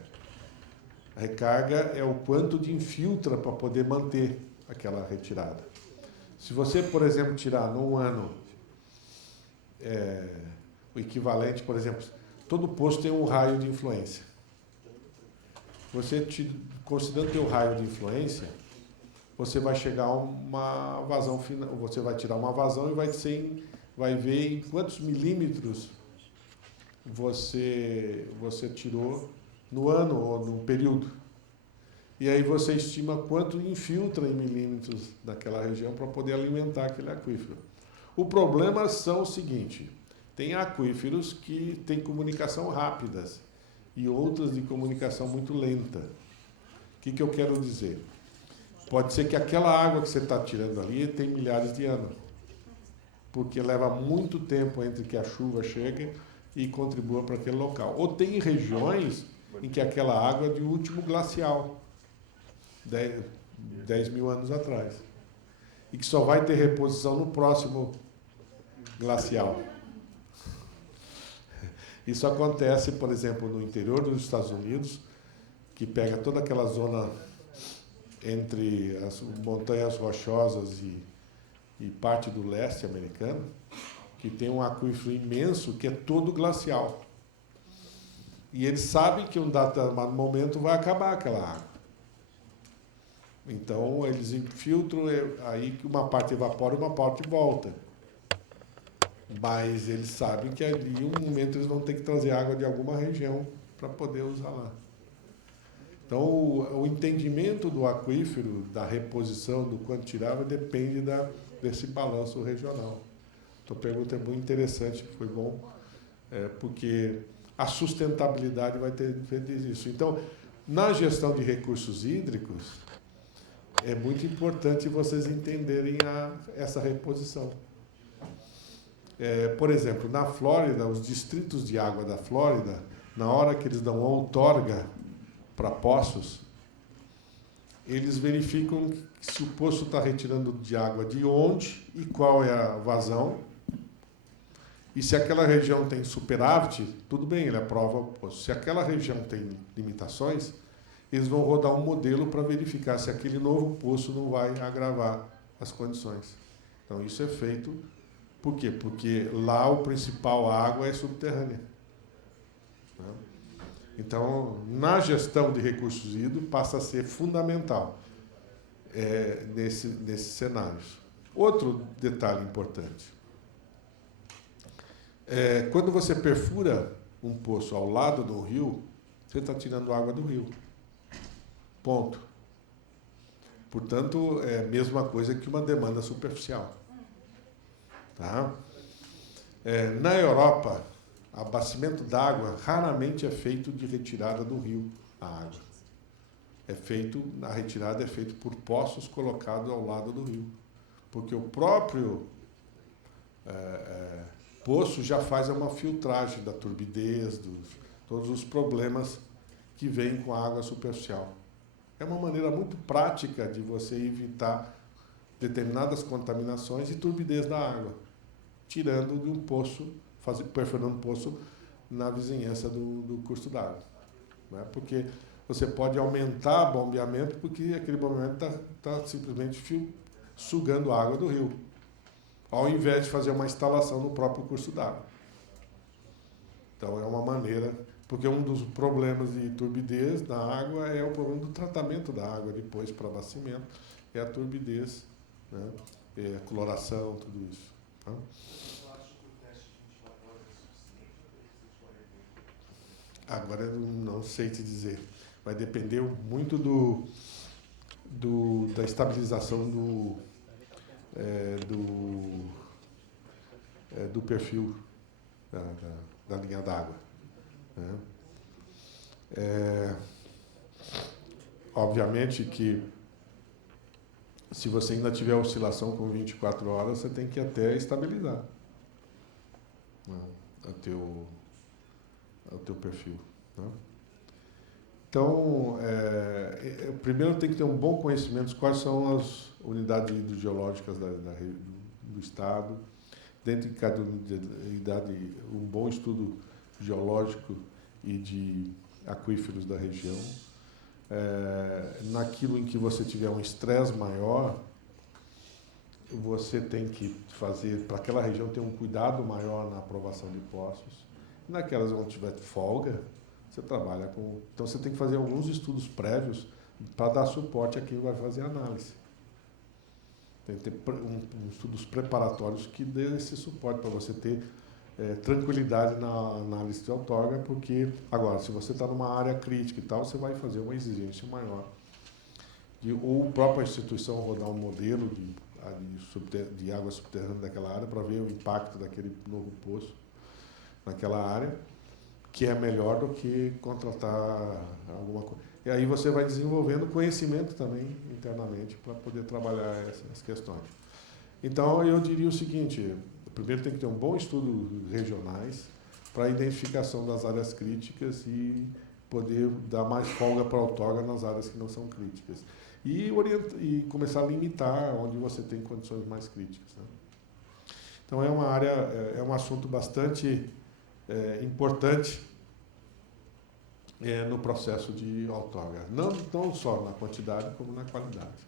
A recarga é o quanto de infiltra para poder manter aquela retirada. Se você, por exemplo, tirar num ano o equivalente, por exemplo, todo poço tem um raio de influência. Você, considerando teu raio de influência, você vai chegar a uma vazão final, você vai tirar uma vazão e vai ver em quantos milímetros você tirou no ano ou no período. E aí você estima quanto infiltra em milímetros daquela região para poder alimentar aquele aquífero. O problema são o seguinte: tem aquíferos que têm comunicação rápidas e outras de comunicação muito lenta. O que eu quero dizer? Pode ser que aquela água que você está tirando ali tem milhares de anos, porque leva muito tempo entre que a chuva chegue e contribua para aquele local. Ou tem regiões em que aquela água é de último glacial, 10 mil anos atrás, e que só vai ter reposição no próximo glacial. Isso acontece, por exemplo, no interior dos Estados Unidos, que pega toda aquela zona entre as montanhas rochosas e parte do leste americano, que tem um aquífero imenso que é todo glacial. E eles sabem que em um dado momento vai acabar aquela água. Então, eles infiltram, aí que uma parte evapora e uma parte volta. Mas eles sabem que ali, em um momento, eles vão ter que trazer água de alguma região para poder usar lá. Então, o entendimento do aquífero, da reposição, do quanto tirava, depende desse balanço regional. Então, a pergunta é muito interessante, foi bom, porque a sustentabilidade vai ter isso. Então, na gestão de recursos hídricos, é muito importante vocês entenderem essa reposição. Por exemplo, na Flórida, os distritos de água da Flórida, na hora que eles dão outorga para poços, eles verificam se o poço está retirando de água de onde e qual é a vazão. E se aquela região tem superávit, tudo bem, ele aprova o poço. Se aquela região tem limitações, eles vão rodar um modelo para verificar se aquele novo poço não vai agravar as condições. Então, isso é feito. Por quê? Porque lá o principal água é subterrânea. Então, na gestão de recursos hídricos, passa a ser fundamental nesses cenários. Outro detalhe importante. Quando você perfura um poço ao lado do rio, você está tirando água do rio. Ponto. Portanto, é a mesma coisa que uma demanda superficial. Tá? Na Europa, abastecimento d'água raramente é feito de retirada do rio, a água. A retirada é feita por poços colocados ao lado do rio. Porque o próprio poço já faz uma filtragem da turbidez, todos os problemas que vêm com a água superficial. É uma maneira muito prática de você evitar determinadas contaminações e turbidez da água, tirando de um poço, perfurando um poço na vizinhança do curso d'água. Né? Porque você pode aumentar o bombeamento, porque aquele bombeamento está simplesmente sugando a água do rio, ao invés de fazer uma instalação no próprio curso d'água. Então, é uma maneira, porque um dos problemas de turbidez da água é o problema do tratamento da água depois para abastecimento, é a turbidez, né? A cloração, tudo isso. Tá? Agora eu não sei te dizer. Vai depender muito da estabilização do perfil da linha d'água, né? Obviamente que, se você ainda tiver oscilação com 24 horas, você tem que até estabilizar, né, o teu perfil, né? Então, primeiro tem que ter um bom conhecimento de quais são as unidades hidrogeológicas do Estado, dentro de cada unidade, um bom estudo geológico e de aquíferos da região. Naquilo em que você tiver um estresse maior, você tem que fazer, para aquela região, ter um cuidado maior na aprovação de poços. Naquelas onde tiver folga, você trabalha com... Então, você tem que fazer alguns estudos prévios para dar suporte a quem vai fazer a análise. Tem que ter estudos preparatórios que dê esse suporte para você ter tranquilidade na análise de outorga, porque, agora, se você está numa área crítica e tal, você vai fazer uma exigência maior. Ou a própria instituição rodar um modelo de água subterrânea daquela área para ver o impacto daquele novo poço naquela área, que é melhor do que contratar alguma coisa. E aí você vai desenvolvendo conhecimento também internamente para poder trabalhar essas questões. Então, eu diria o seguinte: primeiro tem que ter um bom estudo regionais para a identificação das áreas críticas e poder dar mais folga para a outorga nas áreas que não são críticas. E começar a limitar onde você tem condições mais críticas, né? Então, é uma área, é um assunto bastante importante no processo de outorga. Não só na quantidade, como na qualidade.